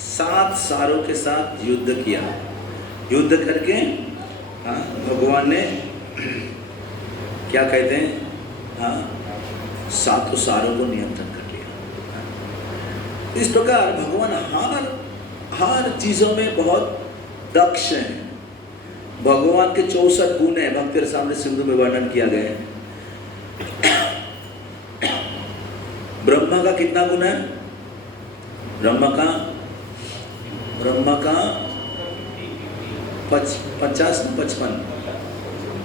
7 सारों के साथ युद्ध किया। युद्ध करके भगवान ने क्या कहते हैं, 7 सारों को नियंत्रण कर लिया। इस प्रकार भगवान हर चीजों में बहुत दक्ष हैं। भगवान के 64 गुण हैं, भक्ति रसामृत सिंधु में वर्णन किया गया है। ब्रह्मा का कितना गुण है? ब्रह्मा का 50 न 55?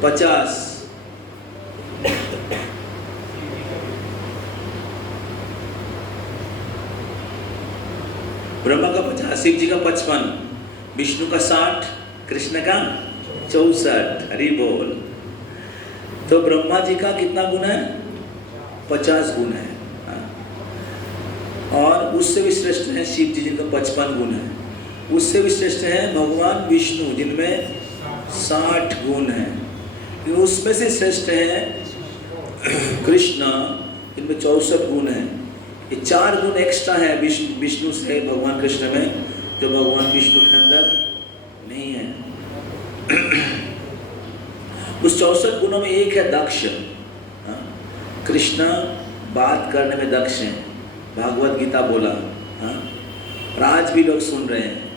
50। ब्रह्मा का 50, शिव जी का 55, विष्णु का 60, कृष्ण का 64। हरि बोल। तो ब्रह्मा जी का कितना गुण है? 50 गुण है। और उससे भी श्रेष्ठ है शिव जी, जिनका 55 गुण है। उससे भी श्रेष्ठ है भगवान विष्णु, जिनमें 60 गुण है। उसमें से श्रेष्ठ है कृष्ण, जिनमें 64 गुण है। ये 4 गुण एक्स्ट्रा है विष्णु से भगवान कृष्ण में, जो भगवान विष्णु के अंदर नहीं है। उस 64 गुणों में एक है दक्ष। कृष्ण बात करने में दक्ष हैं, भागवत गीता बोला। और आज भी लोग सुन रहे हैं,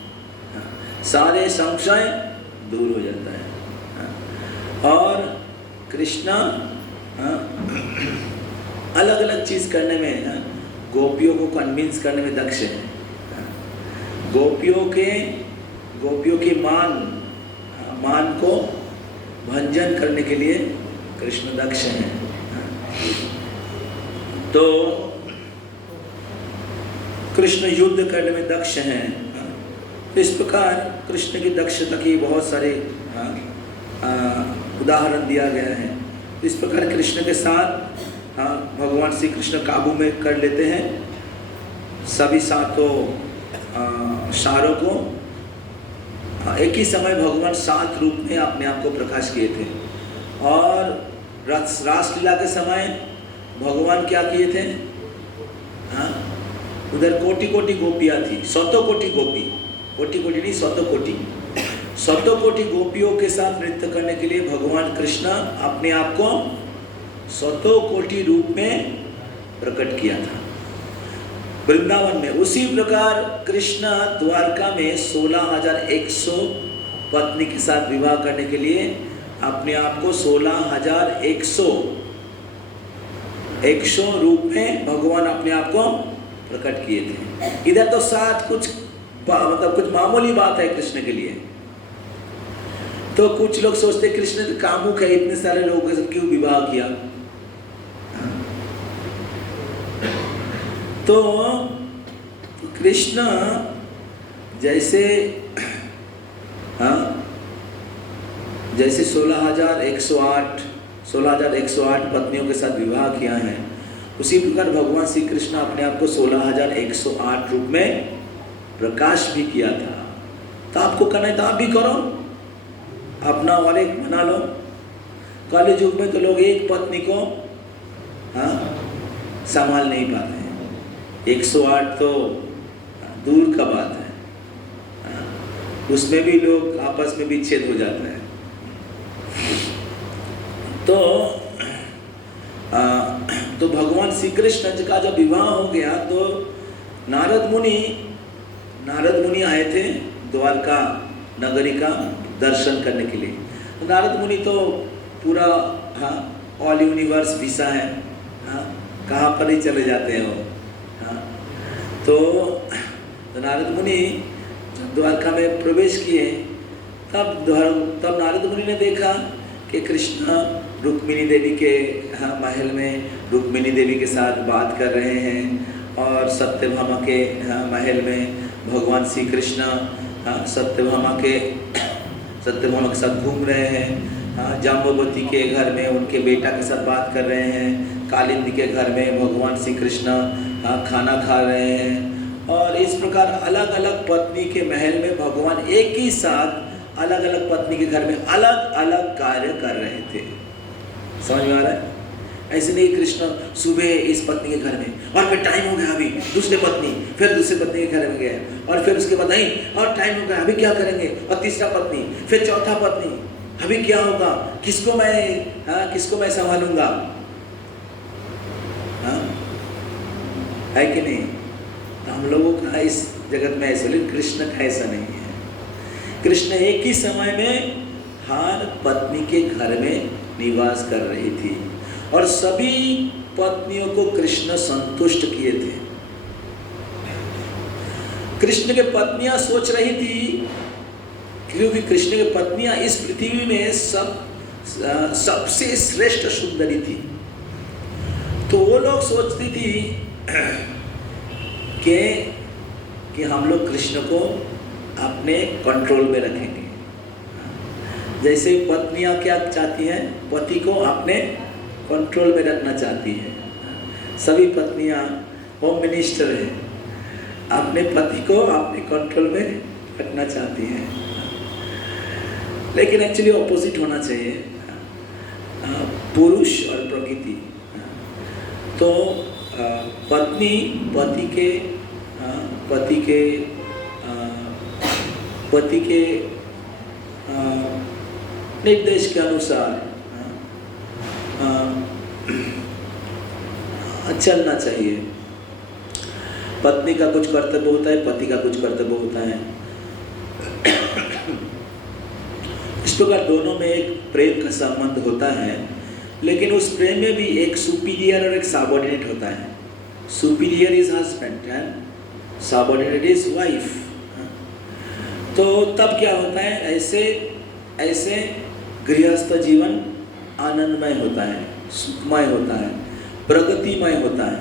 सारे संशय दूर हो जाता है। और कृष्ण अलग अलग चीज करने में, गोपियों को कन्विंस करने में दक्ष है। गोपियों के मान को भंजन करने के लिए कृष्ण दक्ष हैं। तो कृष्ण युद्ध करने में दक्ष हैं। इस प्रकार कृष्ण की दक्षता की बहुत सारे उदाहरण दिया गया है। इस प्रकार कृष्ण के साथ भगवान श्री कृष्ण काबू में कर लेते हैं सभी 7 सारों को। एक ही समय भगवान 7 रूप में अपने आप को प्रकाश किए थे। और रासलीला के समय भगवान क्या किए थे? उधर कोटि कोटि गोपियाँ थी, 100 कोटि गोपी, कोटि नहीं 100 कोटि, 100 कोटि गोपियों के साथ नृत्य करने के लिए भगवान कृष्ण अपने आप को 100 कोटि रूप में प्रकट किया था वृंदावन में। उसी प्रकार कृष्ण द्वारका में 16,100 पत्नी के साथ विवाह करने के लिए अपने आप को 16,100 रूप में भगवान अपने आप को प्रकट किए थे। इधर तो 7 कुछ मामूली बात है कृष्ण के लिए। तो कुछ लोग सोचते कृष्ण तो कामुक है, इतने सारे लोगों के साथ क्यों विवाह किया? तो कृष्ण जैसे 16,108 पत्नियों के साथ विवाह किया है, उसी प्रकार भगवान श्री कृष्ण अपने आप को 16,108 रूप में प्रकाश भी किया था। तो आपको करना है तो आप भी करो, अपना और एक बना लो। कल युग में तो लोग एक पत्नी को संभाल नहीं पाते हैं, 108 तो दूर का बात है। उसमें भी लोग आपस में विच्छेद हो जाता है। तो भगवान श्री कृष्ण जी का जब विवाह हो गया तो नारद मुनि आए थे द्वारका नगरी का दर्शन करने के लिए। नारद मुनि तो पूरा ऑल यूनिवर्स वीसा है, कहाँ पर ही चले जाते हैं वो। हाँ, तो नारद मुनि जब द्वारका में प्रवेश किए तब नारद मुनि ने देखा कि कृष्ण रुक्मिणी देवी के महल में रुक्मिणी देवी के साथ बात कर रहे हैं और सत्यभामा के महल में भगवान श्री कृष्ण सत्यभामा के साथ घूम रहे हैं। जाम्बवती के घर में उनके बेटा के साथ बात कर रहे हैं। कालिंदी के घर में भगवान श्री कृष्ण खाना खा रहे हैं। और इस प्रकार अलग अलग पत्नी के महल में भगवान एक ही साथ अलग अलग पत्नी के घर में अलग अलग कार्य कर रहे थे। समझ में आ रहा है? ऐसे नहीं कृष्ण सुबह इस पत्नी के घर में और फिर टाइम हो गया अभी दूसरे पत्नी, फिर दूसरे पत्नी के घर में गए और फिर उसके बाद नहीं और टाइम हो गया अभी क्या करेंगे, और तीसरा पत्नी, फिर चौथा पत्नी, अभी क्या होगा, किसको मैं संभालूंगा। है कि नहीं? तो हम लोगों का इस जगत में ऐसा, लेकिन कृष्ण का ऐसा नहीं है। कृष्ण एक ही समय में हर पत्नी के घर में निवास कर रही थी और सभी पत्नियों को कृष्ण संतुष्ट किए थे। कृष्ण के पत्नियां सोच रही थी, क्योंकि कृष्ण की पत्नियां इस पृथ्वी में सबसे श्रेष्ठ सुंदरी थी, तो वो लोग सोचती थी कि हम लोग कृष्ण को अपने कंट्रोल में रखेंगे। जैसे पत्नियां क्या चाहती हैं, पति को अपने कंट्रोल में रखना चाहती हैं। सभी पत्नियां होम मिनिस्टर हैं, अपने पति को अपने कंट्रोल में रखना चाहती हैं, लेकिन एक्चुअली ऑपोजिट होना चाहिए, पुरुष और प्रकृति। तो पत्नी पति के निर्देश के अनुसार चलना चाहिए। पत्नी का कुछ कर्तव्य होता है, पति का कुछ कर्तव्य होता है। इस प्रकार दोनों में एक प्रेम का संबंध होता है, लेकिन उस प्रेम में भी एक सुपीरियर और एक सबऑर्डिनेट होता है। Superior is husband and subordinate is wife. तो तब क्या होता है, ऐसे गृहस्थ जीवन आनंदमय होता है, सुखमय होता है, प्रगतिमय होता है।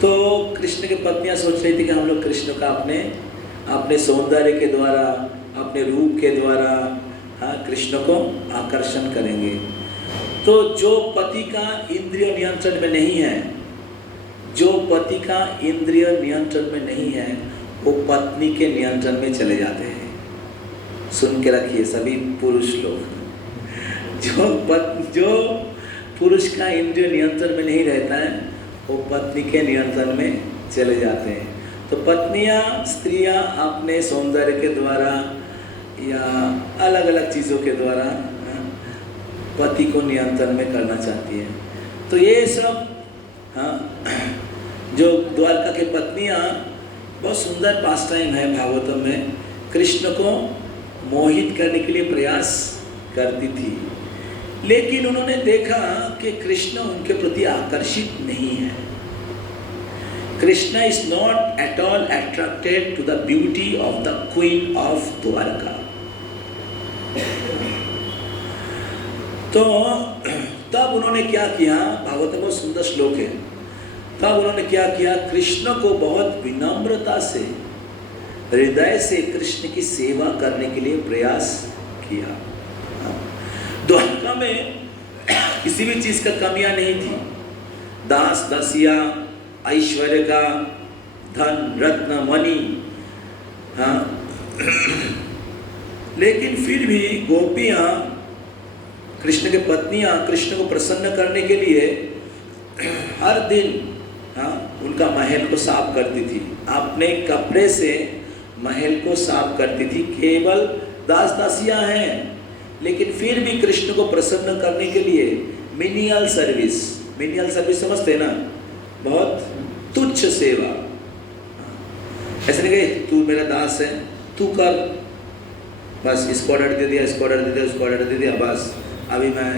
तो कृष्ण की पत्नियां सोच रही थी कि हम लोग कृष्ण का अपने सौंदर्य के द्वारा, अपने रूप के द्वारा कृष्ण को आकर्षण करेंगे। तो जो पति का इंद्रिय नियंत्रण में नहीं है, जो पति का इंद्रिय नियंत्रण में नहीं है, वो पत्नी के नियंत्रण में चले जाते हैं। सुन के रखिए सभी पुरुष लोग, जो पुरुष का इंद्रिय नियंत्रण में नहीं रहता है, वो पत्नी के नियंत्रण में चले जाते हैं। तो पत्नियां, स्त्रियां अपने सौंदर्य के द्वारा या अलग अलग चीज़ों के द्वारा पति को नियंत्रण में करना चाहती है। तो ये सब जो द्वारका की पत्नियां, बहुत सुंदर पास टाइम है भागवतम में, कृष्ण को मोहित करने के लिए प्रयास करती थी, लेकिन उन्होंने देखा कि कृष्ण उनके प्रति आकर्षित नहीं है। Krishna is not at all attracted to the beauty of the queen of Dwarka. तो तब उन्होंने क्या किया, भागवत में बहुत सुंदर श्लोक है, तब उन्होंने क्या किया, कृष्ण को बहुत विनम्रता से, हृदय से कृष्ण की सेवा करने के लिए प्रयास किया। द्वारका में किसी भी चीज का कमियां नहीं थी, दास दासिया, ऐश्वर्य का, धन रत्न मणि, लेकिन फिर भी गोपियां, कृष्ण के पत्नियां कृष्ण को प्रसन्न करने के लिए हर दिन उनका महल को साफ करती थी, अपने कपड़े से महल को साफ करती थी। केवल दास दासियां हैं, लेकिन फिर भी कृष्ण को प्रसन्न करने के लिए मिनियल सर्विस समझते हैं ना, बहुत तुच्छ सेवा। ऐसे नहीं कि तू मेरा दास है, तू कर, बस इसको ऑर्डर दे दिया, इसको ऑर्डर दे दिया, उसको ऑर्डर दे दिया, बस अभी मैं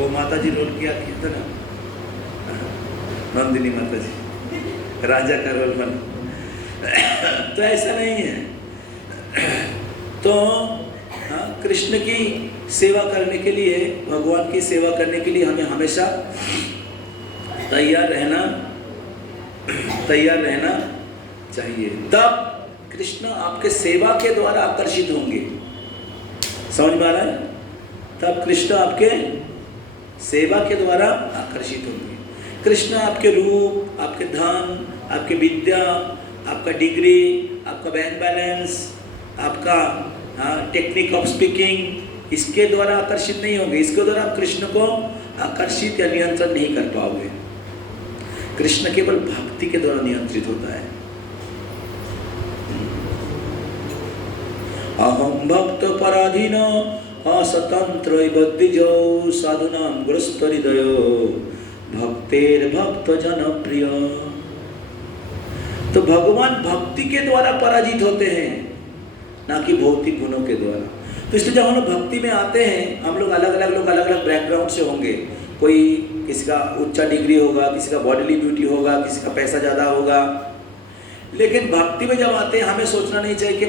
वो माता जी रोल किया था ना, नंदिनी माता जी, राजा का रोल बना। तो ऐसा नहीं है। तो कृष्ण की सेवा करने के लिए, भगवान की सेवा करने के लिए हमें हमेशा तैयार रहना चाहिए। तब कृष्ण आपके सेवा के द्वारा आकर्षित होंगे। समझ में आ रहा है? तब कृष्ण आपके सेवा के द्वारा आकर्षित होंगे। कृष्ण आपके रूप, आपके धन, आपके विद्या, आपका डिग्री, आपका बैंक बैलेंस, आपका टेक्निक ऑफ स्पीकिंग, इसके द्वारा आकर्षित नहीं होंगे। इसके द्वारा आप कृष्ण को आकर्षित या नियंत्रण नहीं कर पाओगे। कृष्ण केवल भक्ति के द्वारा नियंत्रित होता है। अहम भक्त पराधीन असतंत्र बद्धिजो साधुनां ग्रस्त हृदय भक्तेर भक्त जनप्रिय। तो भगवान भक्ति के द्वारा पराजित होते हैं, ना कि भौतिक गुणों के द्वारा। तो इसलिए जब हम लोग भक्ति में आते हैं, हम लोग अलग अलग बैकग्राउंड से होंगे। कोई, किसी का उच्च डिग्री होगा, किसी का बॉडीली ब्यूटी होगा, किसी का पैसा ज़्यादा होगा। लेकिन भक्ति में जब आते हैं, हमें सोचना नहीं चाहिए कि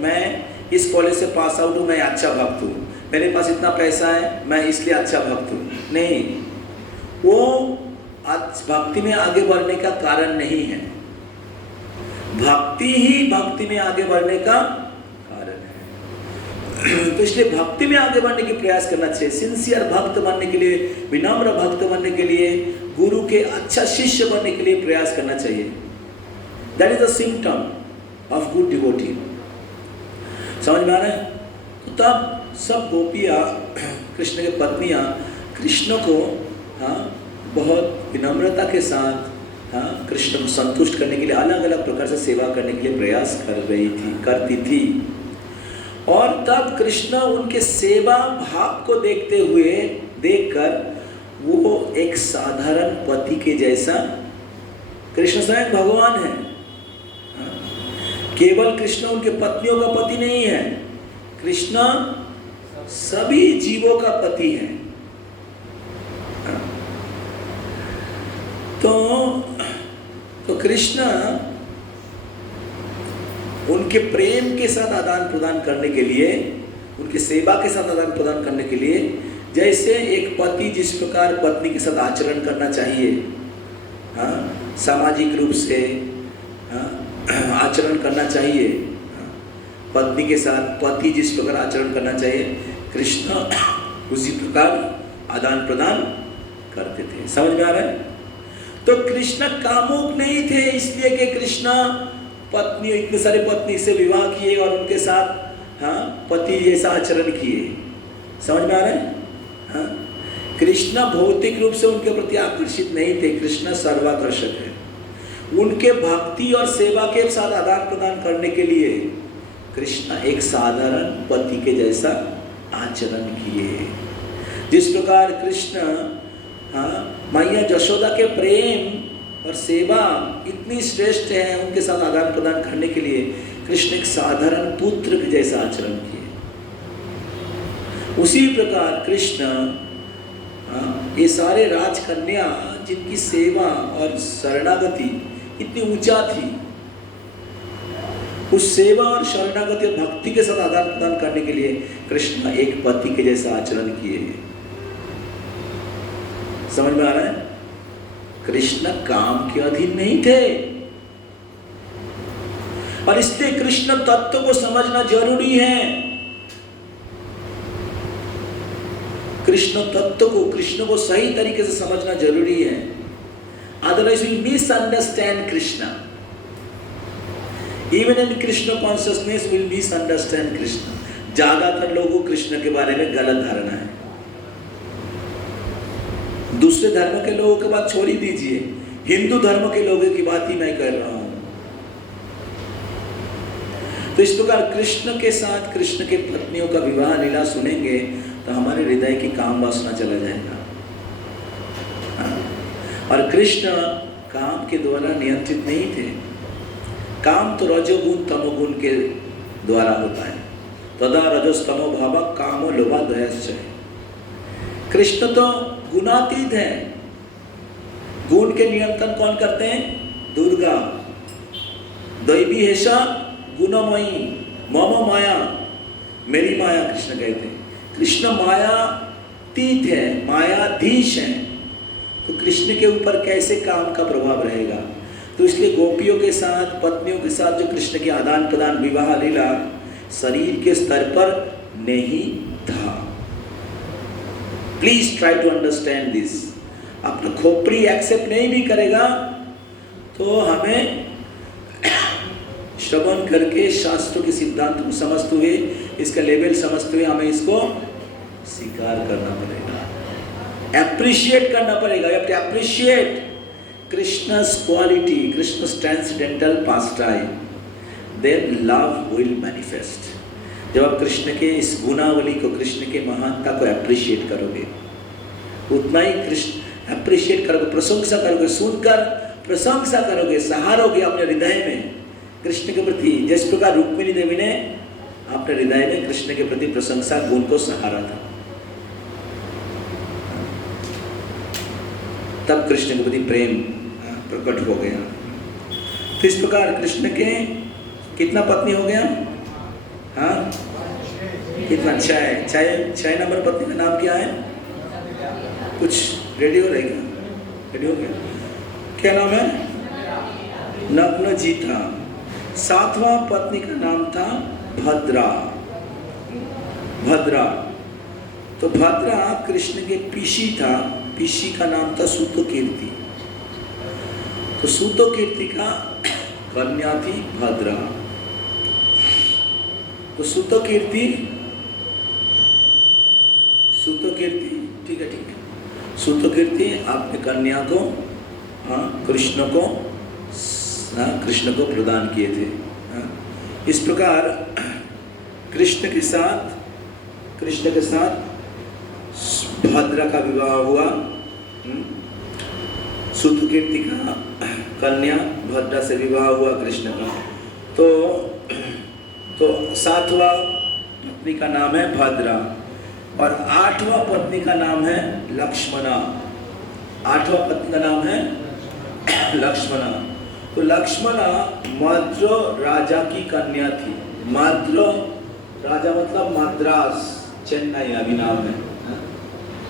मैं इस कॉलेज से पास आउट हूँ, मैं अच्छा भक्त हूँ, मेरे पास इतना पैसा है, मैं इसलिए अच्छा भक्त हूँ। नहीं, वो आज भक्ति में आगे बढ़ने का कारण नहीं है। भक्ति ही भक्ति में आगे बढ़ने का कारण है। तो इसलिए भक्ति में आगे बढ़ने की प्रयास करना चाहिए। सिंसियर भक्त बनने के लिए, विनम्र भक्त बनने के लिए, गुरु के अच्छा शिष्य बनने के लिए प्रयास करना चाहिए। That is the symptom of good devotee. समझ में आ रहा है? तो तब सब गोपियाँ, कृष्ण की पत्नियाँ कृष्ण को बहुत विनम्रता के साथ कृष्ण को संतुष्ट करने के लिए अलग अलग प्रकार से सेवा करने के लिए प्रयास करती थी। और तब कृष्ण उनके सेवा भाव को देखकर वो एक साधारण पति के जैसा, कृष्ण स्वयं भगवान है, केवल कृष्ण उनके पत्नियों का पति नहीं है, कृष्ण सभी जीवों का पति है। तो कृष्ण उनके प्रेम के साथ आदान प्रदान करने के लिए, उनकी सेवा के साथ आदान प्रदान करने के लिए, जैसे एक पति जिस प्रकार पत्नी के साथ आचरण करना चाहिए, सामाजिक रूप से आचरण करना चाहिए, पत्नी के साथ पति जिस प्रकार आचरण करना चाहिए, कृष्ण उसी प्रकार आदान प्रदान करते थे। समझ में आ रहा है? तो कृष्ण कामुक नहीं थे, इसलिए कि कृष्ण पत्नी, इतने सारे पत्नी से विवाह किए और उनके साथ पति जैसा आचरण किए। समझ में आ रहा है? कृष्ण भौतिक रूप से उनके प्रति आकर्षित नहीं थे, कृष्ण सर्वाकर्षक है। उनके भक्ति और सेवा के साथ आदान प्रदान करने के लिए कृष्ण एक साधारण पति के जैसा आचरण किए। जिस प्रकार कृष्ण मैया जशोदा के प्रेम और सेवा इतनी श्रेष्ठ है, उनके साथ आदान प्रदान करने के लिए कृष्ण एक साधारण पुत्र के जैसा आचरण किए। उसी प्रकार कृष्ण ये सारे राजकन्या जिनकी सेवा और शरणागति इतनी ऊंचा थी, उस सेवा और शरणागति और भक्ति के साथ आदान प्रदान करने के लिए कृष्ण एक पति के जैसा आचरण किए। समझ में आ रहा है? कृष्ण काम के अधीन नहीं थे, और इसलिए कृष्ण तत्व को समझना जरूरी है। कृष्ण को सही तरीके से समझना जरूरी है। Otherwise we misunderstand Krishna. Even in Krishna consciousness will misunderstand Krishna. ज्यादातर लोगों को कृष्ण के बारे में गलत धारणा है। दूसरे धर्मों के लोगों की बात छोड़ ही दीजिए, हिंदू धर्म के लोगों की बात ही मैं कर रहा हूं। तो इस प्रकार कृष्ण के साथ कृष्ण के पत्नियों का विवाह लीला सुनेंगे तो हमारे हृदय की काम वासना चला जाएगा। और कृष्ण काम के द्वारा नियंत्रित नहीं थे। काम तो रजोगुण तमोगुण के द्वारा होता है। तदा रजस्तमो भाव कामो लोभा द्वयश्च। कृष्ण तो गुणातीत है। गुण के नियंत्रण कौन करते हैं? दुर्गा। दैवी हेशा गुणमयी मम माया, मेरी माया कृष्ण कहते हैं। कृष्ण मायातीत है, मायाधीश है। तो कृष्ण के ऊपर कैसे काम का प्रभाव रहेगा? तो इसलिए गोपियों के साथ, पत्नियों के साथ जो कृष्ण के आदान प्रदान, विवाह लीला शरीर के स्तर पर नहीं था। Please try to understand this. अपना खोपड़ी एक्सेप्ट नहीं भी करेगा तो हमें श्रवण करके शास्त्रों के सिद्धांत को समझते हुए, इसका लेवल समझते हुए हमें इसको स्वीकार करना पड़ेगा, एप्रिशिएट करना पड़ेगा। You have to appreciate Krishna's quality, Krishna's transcendental pastime, then love will manifest. जब आप कृष्ण के इस गुणावली को, कृष्ण के महानता को एप्रिशिएट करोगे, उतना ही कृष्ण एप्रिशिएट करोगे, प्रशंसा करोगे, सुनकर प्रशंसा करोगे, सहारोगे अपने हृदय में कृष्ण के प्रति। जिस प्रकार रुक्मिणी देवी ने अपने हृदय में कृष्ण के प्रति प्रशंसा गुण को सहारा था, तब कृष्ण के प्रति प्रेम प्रकट हो गया। तो इस प्रकार कृष्ण के कितना पत्नी हो गया? हाँ, कितना? 6 नंबर पत्नी का नाम क्या है? कुछ रेडियो रहेगा, रेडियो क्या नाम है? नग्नजिता। 7वां पत्नी का नाम था भद्रा। भद्रा, तो भद्रा कृष्ण के पीसी था, पीसी का नाम था सूतोकीर्ति। तो सूतोकीर्ति का कन्या थी भद्रा। तो सूतोकीर्ति ठीक है, सूतोकीर्ति आपने कन्या को कृष्ण को प्रदान किए थे। इस प्रकार कृष्ण के साथ भद्रा का विवाह हुआ। सूतकीर्ति का कन्या भद्रा से विवाह हुआ कृष्ण का। तो 7वां पत्नी का नाम है भद्रा और 8वां पत्नी का नाम है लक्ष्मणा। 8वां पत्नी का नाम है लक्ष्मणा। तो लक्ष्मणा मद्र राजा की कन्या थी। मद्र राजा मतलब मद्रास, चेन्नई अभी नाम है।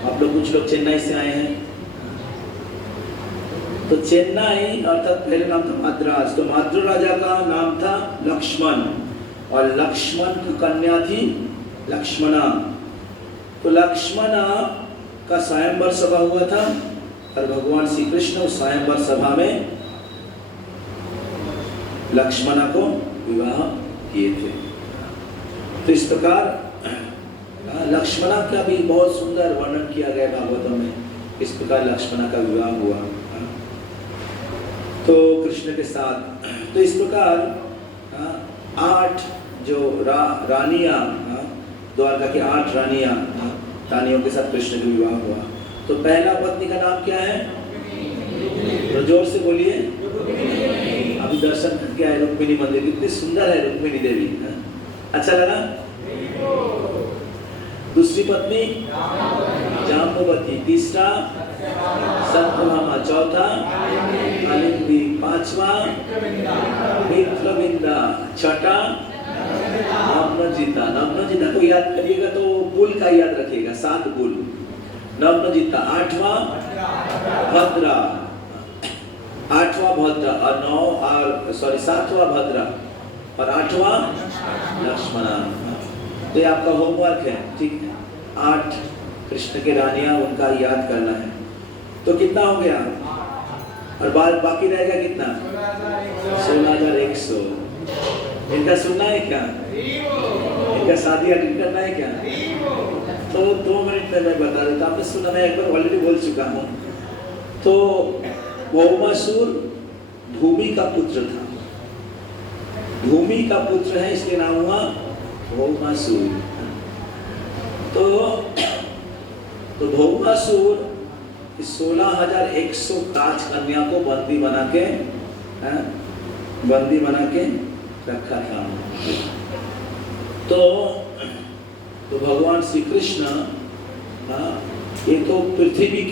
आप लोग कुछ लोग चेन्नई से आए हैं, तो चेन्नई अर्थात पहले नाम था मद्रास। तो मद्र राजा का नाम था लक्ष्मण और लक्ष्मण की कन्या थी लक्ष्मणा। तो लक्ष्मणा का स्वयंवर सभा हुआ था और भगवान श्री कृष्ण उस स्वयंवर सभा में लक्ष्मणा को विवाह किए थे। तो इस प्रकार लक्ष्मणा का भी बहुत सुंदर वर्णन किया गया भागवतम में। इस प्रकार लक्ष्मणा का विवाह हुआ तो कृष्ण के साथ। तो इस प्रकार 8 जो रानियां, द्वारका की 8 रानियों के साथ कृष्ण का विवाह हुआ। तो पहला पत्नी का नाम क्या है? तो जोर से बोलिए। अभी दर्शन करके आए रुक्मिणी मंदिर, कितनी सुंदर है रुक्मिणी देवी। अच्छा लगा? दूसरी पत्नी जाम्बवती, तीसरा सत्यभामा, चौथा कालिंदी, 5वां मित्रविंदा, 6ठा नग्नजिता। नग्नजिता को याद करिएगा तो बुल का याद रखिएगा, 7 बुल। नग्नजिता। 8वां भद्रा, 8वां भद्रा और 7वां भद्रा और 8वां लक्ष्मणा। तो ये आपका होमवर्क है, ठीक है। 8 कृष्ण के रानियां, उनका याद करना है। तो कितना हो गया? और बाकी रहेगा कितना? 16,100। इनका सुनना है क्या? इनका शादी अटेंड करना है क्या? तो 2 मिनट में मैं बता देता। आपने सुना, मैं एक बार ऑलरेडी बोल चुका हूँ। तो भौमासुर भूमि का पुत्र था। भूमि का पुत्र है इसलिए नाम हुआ भौमासुर। तो भौमासुर 16,100 राजकन्या को बंदी बना के रखा था। तो भगवान श्री कृष्ण ये तो पृथ्वी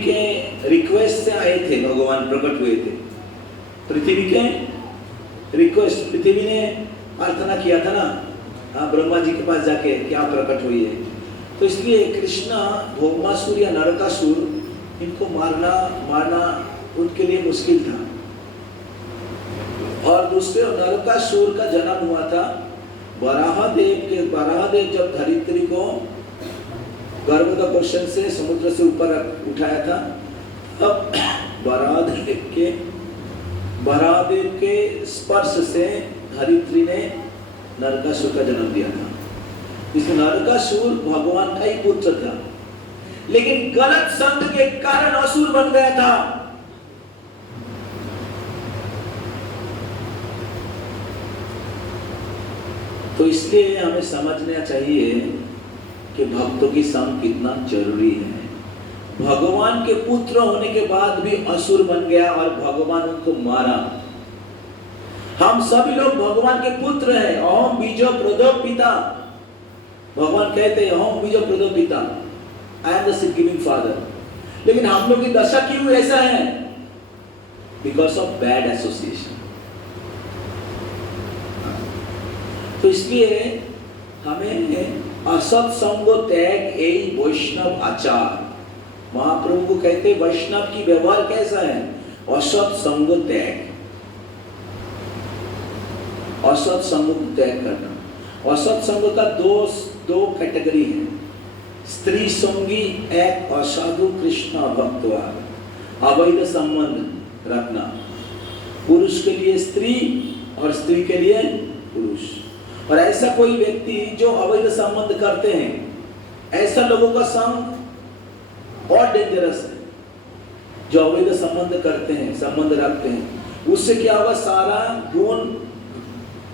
के रिक्वेस्ट से आए थे, भगवान प्रकट हुए थे। पृथ्वी के रिक्वेस्ट, पृथ्वी ने प्रार्थना किया था ना, हाँ, ब्रह्मा जी के पास जाके क्या प्रकट हुई है। तो इसलिए कृष्णा भौमासुर या नरकासुर, इनको मारना उनके लिए मुश्किल था। और दूसरे नरकासुर का जन्म हुआ था बराहदेव जब धरित्री को गर्भोदक से समुद्र से ऊपर उठाया था, तब बराहदेव के स्पर्श से धरित्री ने नरकासुर का जन्म दिया था। इस नरकासुर भगवान का ही पुत्र था, लेकिन गलत संत के कारण असुर बन गया था। तो इसलिए हमें समझना चाहिए कि भक्तों की संग कितना जरूरी है। भगवान के पुत्र होने के बाद भी असुर बन गया और भगवान उनको मारा। हम सभी लोग भगवान के पुत्र हैं। अहम बीजो प्रदो पिता, भगवान कहते हैं अहम बीजो प्रदो पिता, I am the seed giving father. लेकिन हम लोग की दशा क्यों ऐसा है? Because of bad association. तो इसलिए हमें असत संग त्याग यही वैष्णव आचार। महाप्रभु को कहते वैष्णव की व्यवहार कैसा है? असत संग त्याग, असत संग त्याग करना। असत संग का दो कैटेगरी है। स्त्री संगी एक असाधु कृष्ण भक्तवाद, अवैध संबंध रखना, पुरुष के लिए स्त्री और स्त्री के लिए पुरुष। और ऐसा कोई व्यक्ति जो अवैध संबंध करते हैं, ऐसा लोगों का संग और डेंजरस है। जो अवैध संबंध करते हैं, संबंध रखते हैं, उससे क्या होगा? सारा गुण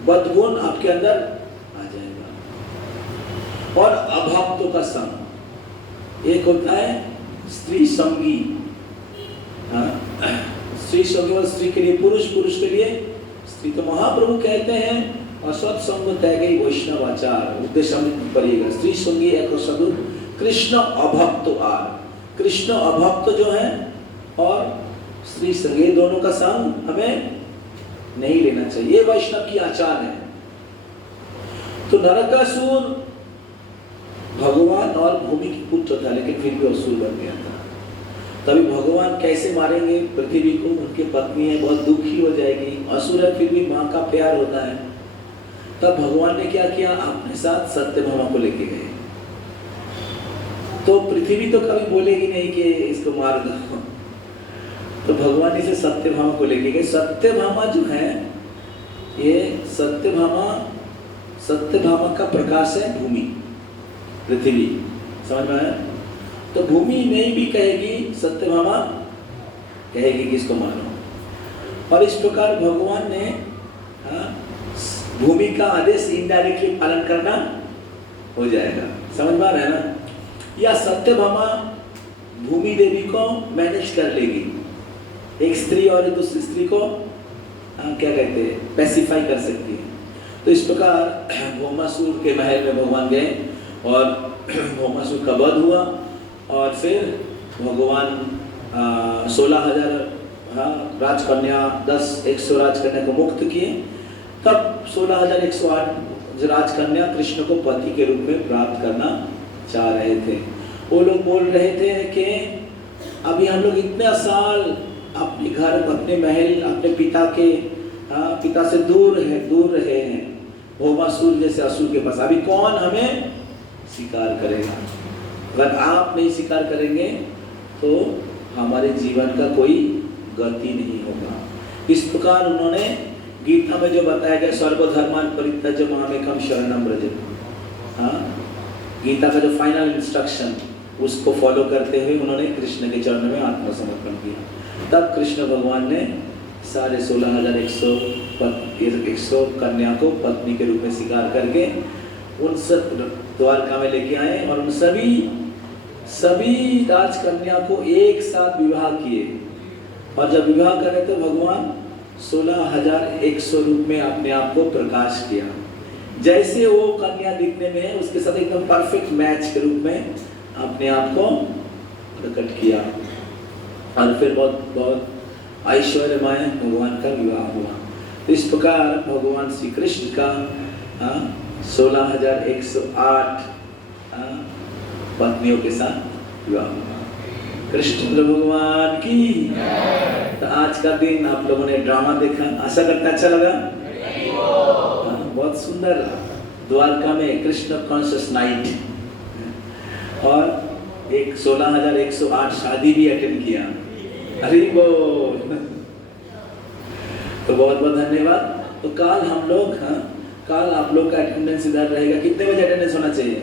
बदगुण आपके अंदर आ जाएगा। और अभक्तों का संग, एक होता है स्त्री संगी, स्त्री संगी और स्त्री के लिए पुरुष, पुरुष के लिए स्त्री। तो महाप्रभु कहते हैं असत संग त्याग वैष्णव आचार, उद्देश्य पड़ेगा। स्त्री संगी एक साधु कृष्ण अभक्त आर, कृष्ण अभक्त जो है और स्त्री संगी, दोनों का संग हमें नहीं लेना चाहिए। ये वैष्णव की आचार है। तो नरकासुर भगवान और भूमि की पुत्र था, लेकिन फिर भी असुर बन गया था। तभी भगवान कैसे मारेंगे पृथ्वी को? उनकी पत्नी है, बहुत दुखी हो जाएगी। असुर है, फिर भी माँ का प्यार होता है। तब भगवान ने क्या किया? अपने साथ सत्यभामा को लेके गए। तो पृथ्वी तो कभी बोलेगी नहीं कि इसको मार दो, तो भगवान इसे सत्यभामा को लेके गए। सत्यभामा जो है, ये सत्यभामा का प्रकाश है भूमि, पृथ्वी। समझ में आया? तो भूमि नहीं भी कहेगी, सत्यभामा कहेगी कि इसको मारो। और इस प्रकार भगवान ने भूमि का आदेश इनडायरेक्टली पालन करना हो जाएगा। समझ में आ रहा है ना? या सत्यभामा भूमि देवी को मैनेज कर लेगी, एक स्त्री और दूसरी स्त्री को क्या कहते हैं, पैसिफाई कर सकती है। तो इस प्रकार भौमासुर के महल में भगवान गए और भौमासुर का वध हुआ। और फिर भगवान 16,000 राजकन्या 100 राजकन्या को मुक्त किए। तब 16,108 राजकन्या कृष्ण को पति के रूप में प्राप्त करना चाह रहे थे। वो लोग बोल रहे थे कि अभी हम लोग इतने साल अपने घर, अपने महल, अपने पिता से दूर रहे हैं, भौमासुर जैसे असुर के पास। अभी कौन हमें स्वीकार करेगा? अगर आप नहीं स्वीकार करेंगे तो हमारे जीवन का कोई गति नहीं होगा। इस प्रकार उन्होंने गीता में जो बताया गया, सर्वधर्मान परित्यज्य मामेकं शरणं व्रज, गीता का जो फाइनल इंस्ट्रक्शन, उसको फॉलो करते हुए उन्होंने कृष्ण के चरणों में आत्मसमर्पण किया। तब कृष्ण भगवान ने सारे 16,100 कन्या को पत्नी के रूप में स्वीकार करके उन सब द्वारका में लेके आए और उन सभी राजकन्या को एक साथ विवाह किए। और जब विवाह कर रहे थे, भगवान 16,100 रूप में अपने आप को प्रकाश किया। जैसे वो कन्या दिखने में है, उसके साथ एकदम परफेक्ट मैच के रूप में अपने आप को प्रकट किया और फिर बहुत बहुत ऐश्वर्यमय भगवान का विवाह हुआ। तो इस प्रकार भगवान श्री कृष्ण का 16,108 पत्नियों के साथ विवाह हुआ। कृष्ण भगवान की। तो आज का दिन आप लोगों ने ड्रामा देखा, आशा करता अच्छा लगा। बहुत सुंदर द्वारका में कृष्ण कॉन्शियस नाइट, और एक 16,108 शादी भी अटेंड किया। हरि बोल। तो बहुत बहुत धन्यवाद। तो कल हम लोग कल आप लोग का अटेंडेंस इधर रहेगा। कितने बजे अटेंडेंस होना चाहिए?